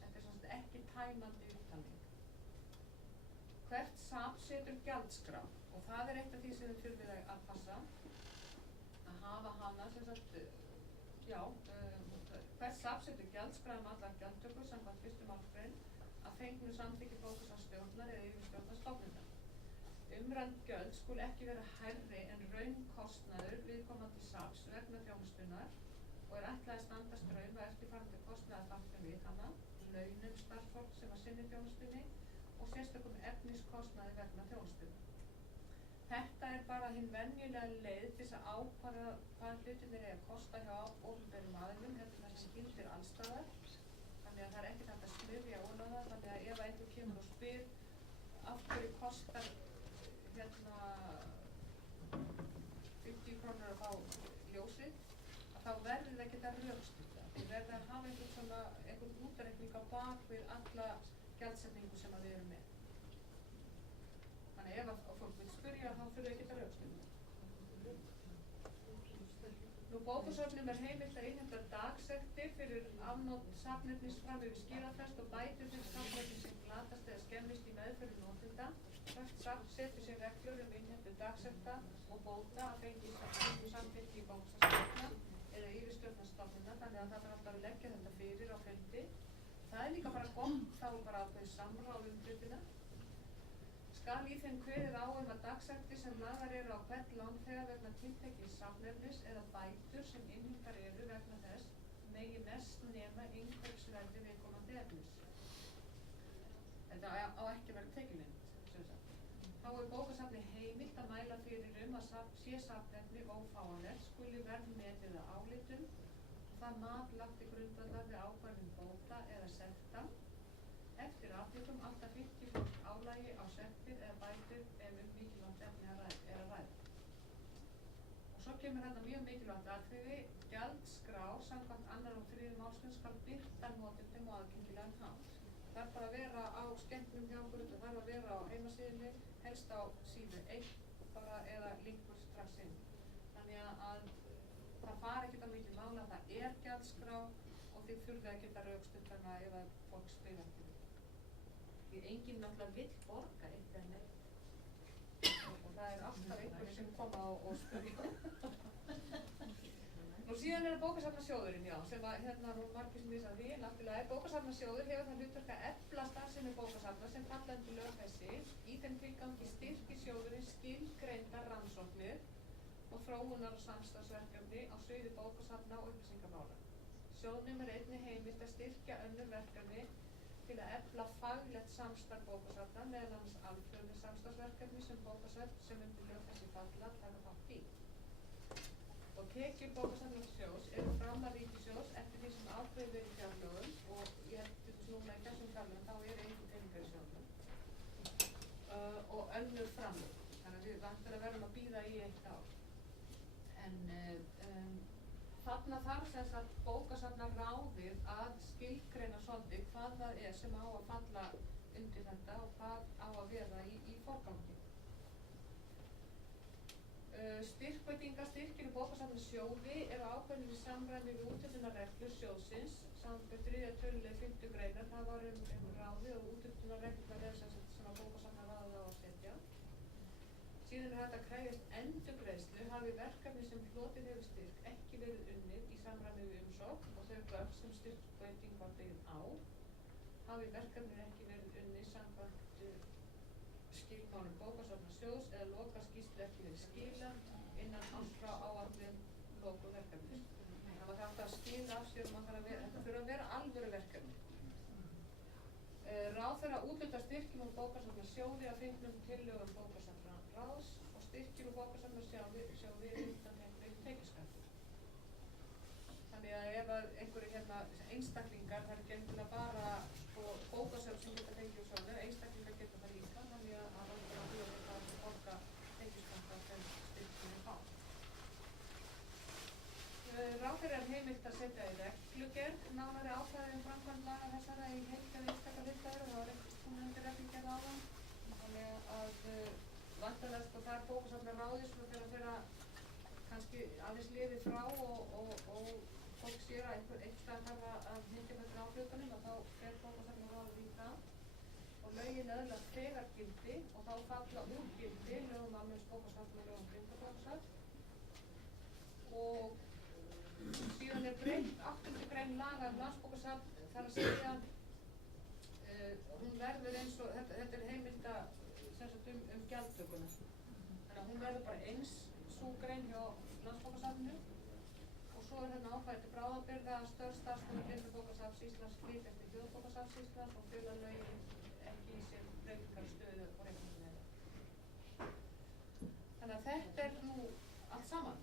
Þetta er svona ekki tæmandi upptalning. Hvert safn setur gjaldskrá og það er eitt af því sem þið þurfið að passa, að hafa hana sem sagt, hvert safn setur gjaldskrá allar gjaldtökur samkvæmt 1. málsgrein að fengnu samþykki bókasafnsstjórnar eða yfirstjórnar stofnunar. Umrædd gjöld skulu ekki vera hærri en raunkostnaður viðkomandi safns vegna þjónustunnar og er ætlað að standa straum af eftirfarandi kostnaðarþáttum við hana, launum starfsfólk sem að sinni þjónustunni og sérstökum efniskostnaði vegna þjónustunnar. Þetta er bara hinn venjulega leið til þess að ákvarða hvað hlutirnir eiga að kosta hjá opinberum aðilum, þetta er það sem gildir allstaðar, þannig að það er ekkert hægt að smyrja ofan á það, þannig að ef einhver kemur og spyr af hverju kostar 50 krónur að fá ljósið, að þá verður það geta rökstudda. Þið verður að hafa einhvern útreikning á bak við alla gjaldsetningu sem að við erum með. Þannig ef fólk vil spyrja þá þurfum við að geta rökstudda. Bókasöfnum er heimilt að innheimta dagsektir fyrir afnot safnefnis fram yfir skilafrest og bætur fyrir safnefnis sem glatast eða skemmist í meðferð notenda. Hvert safn setur sér reglur innheimtu dagsekta og bóta að fengi samþykki í bókasafnsstofnana eða yfirstjórnarstofnana, þannig að það þarf alltaf að leggja þetta fyrir á fundi. Það er líka bara gott, þá bara ákveðið samráð hlutina. Skal í þeim kveðið á að dagsektir sem lagðar eru á hvern lánþega vegna tiltekins safnefnis eða bætur sem innheimtar eru vegna þess megi mest nema innkaupsverði viðkomandi efnis. Þetta á ekki að vera tekjulind, sem sagt. Þá er bókasafni heimilt að mæla fyrir að sé safnefni ófáanlegt skuli verðmetið að álitum og það mat lagt til grundvallar við ákvörðun bóta eða sekta. Eftir atvikum alltaf 50% álagi á sektir eða bætur ef mikilvægt efni er að ræða. Og svo kemur hérna mjög mikilvægt atriði, gjaldskrá samkvæmt 2. og 3. málsgrein skal birta notendum á aðgengilegan hátt. Það er bara að vera á skemmtunum hjá okkur, það þarf að vera á heimasíðunni, helst á síðu 1 bara eða linkur strax inn. Þannig að það fari ekkert á mikið mála, það er gjaldskrá og þið þurfið að geta rökstutt þarna ef að fólk spila eftir því. Því enginn náttúrulega vill borga eitt eða neitt. Og það er alltaf einhverju sem koma og spyrja. Nú síðan er bókasafnasjóðurinn, já, sem að hérna nú margir sem vísa því, náttúrulega bókasafnasjóður hefur það hlutverk að efla starfsemi bókasafna sem falla undir lög þessi. Í þeim tilgangi styrkir sjóðurinn skilgreindar rannsóknir og þróunar og samstarfsverkefni á sviði bókasafna og upplýsingamála. Sjóðnum er einnig heimilt að styrkja önnur verkefni til að efla faglegt samstarf bókasafna, meðal annars alþjóðleg samstarfsverkefni sem bókasöfn sem undir lög þessi falla taka þátt í. Og tekjur bókasafnasjóðs eru framlag ríkissjóðs eftir því sem ákveðið er í fjárlögum og ég held núna í þessum fjárlögum þá eru engin peningar í sjóðnum og önnur framlög. Þannig að við vantar að verðum að bíða í 1 ár. En þarna þarf sem sagt bókasafnaráðið að skilgreina svolítið hvað það er sem á að falla undir þetta og hvað á að vera í forgangi. Styrkveitingastyrkir í bókasafnasjóði eru ákveðnir í samræmi við úthlutunarreglur sjóðsins samanber 3. tölulið 5. greinar. Það var ráðið og úthlutunarreglurnar er sem að bókasafnaráðið á að setja. Síðan er hægt að krefjast endurgreiðslu hafi verkefni sem hlotið hefur styrk ekki verið unnið í samræmi við umsókn og þau gögn sem styrkveiting var byggð á hafi verkefni ekki verið unnið samkvæmt skilmálum bókasafnasjóðs eða lokaskýrslu ekki verið skilað innan árs frá áætlun loku verkefnis. Þannig að það að skila af sér og þetta þurfa að vera alvöru verkefni. Ráðherra úthlutar styrkjum úr bókasafnasjóði að fengnum tillögum bókasafnaráðs og styrkjur úr bókasafnasjóði undanteknir tekjuskattur. Þannig að ef einhverjir einstaklingar, það er ekki endilega bara bókasöfn sem geta fengið úr sjóði, einstaklingar geta það líka, þannig að ráðherra úthlutar að borga tekjuskattar sem styrkjum fá. Ráðherra er heimilt að setja í reglugerð nánari ákvæði framkvæmd laga þessara í heild eða einstaka viðstæður og það var hún undir reglugerð áðan. Þannig að vantarlega það er bókasafnaráðið svona þegar kannski aðeins liði frá og fólk sér að eitthvað þarf að myndja þetta á hlutunum og þá fer bókasafnaráðið í það og lögin öðlast þegar gildi og þá falla úr gildi lögum almenns bókasafn og lögum bindabókasafn og síðan er breytt 8. grein laga landsbókasafn þar að segja hún verður eins og þetta er heimilda gjaldtökuna. Þannig að hún verður bara eins sú grein hjá landsbókasafninu og svo er ákvæði til bráðabirgða að störf starfsmanna Blindrabókasafns Íslands flytja eftir Þjóðbókasafns Íslands og fela lögin ekki í sér breytingar stöðu og reiknum með það. Þannig að þetta er nú allt saman.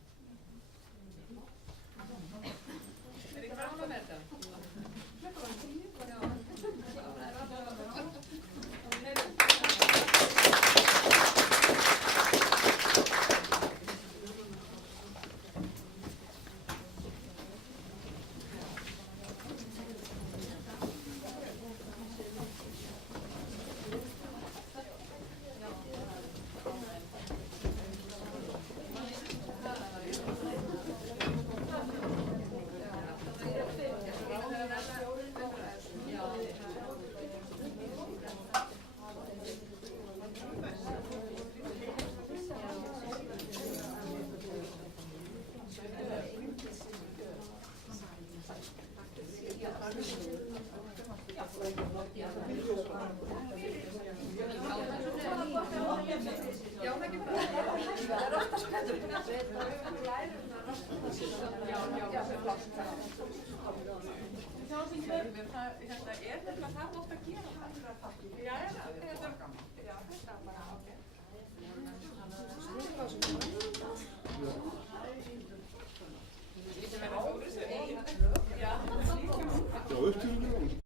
Er ekki rána með þetta?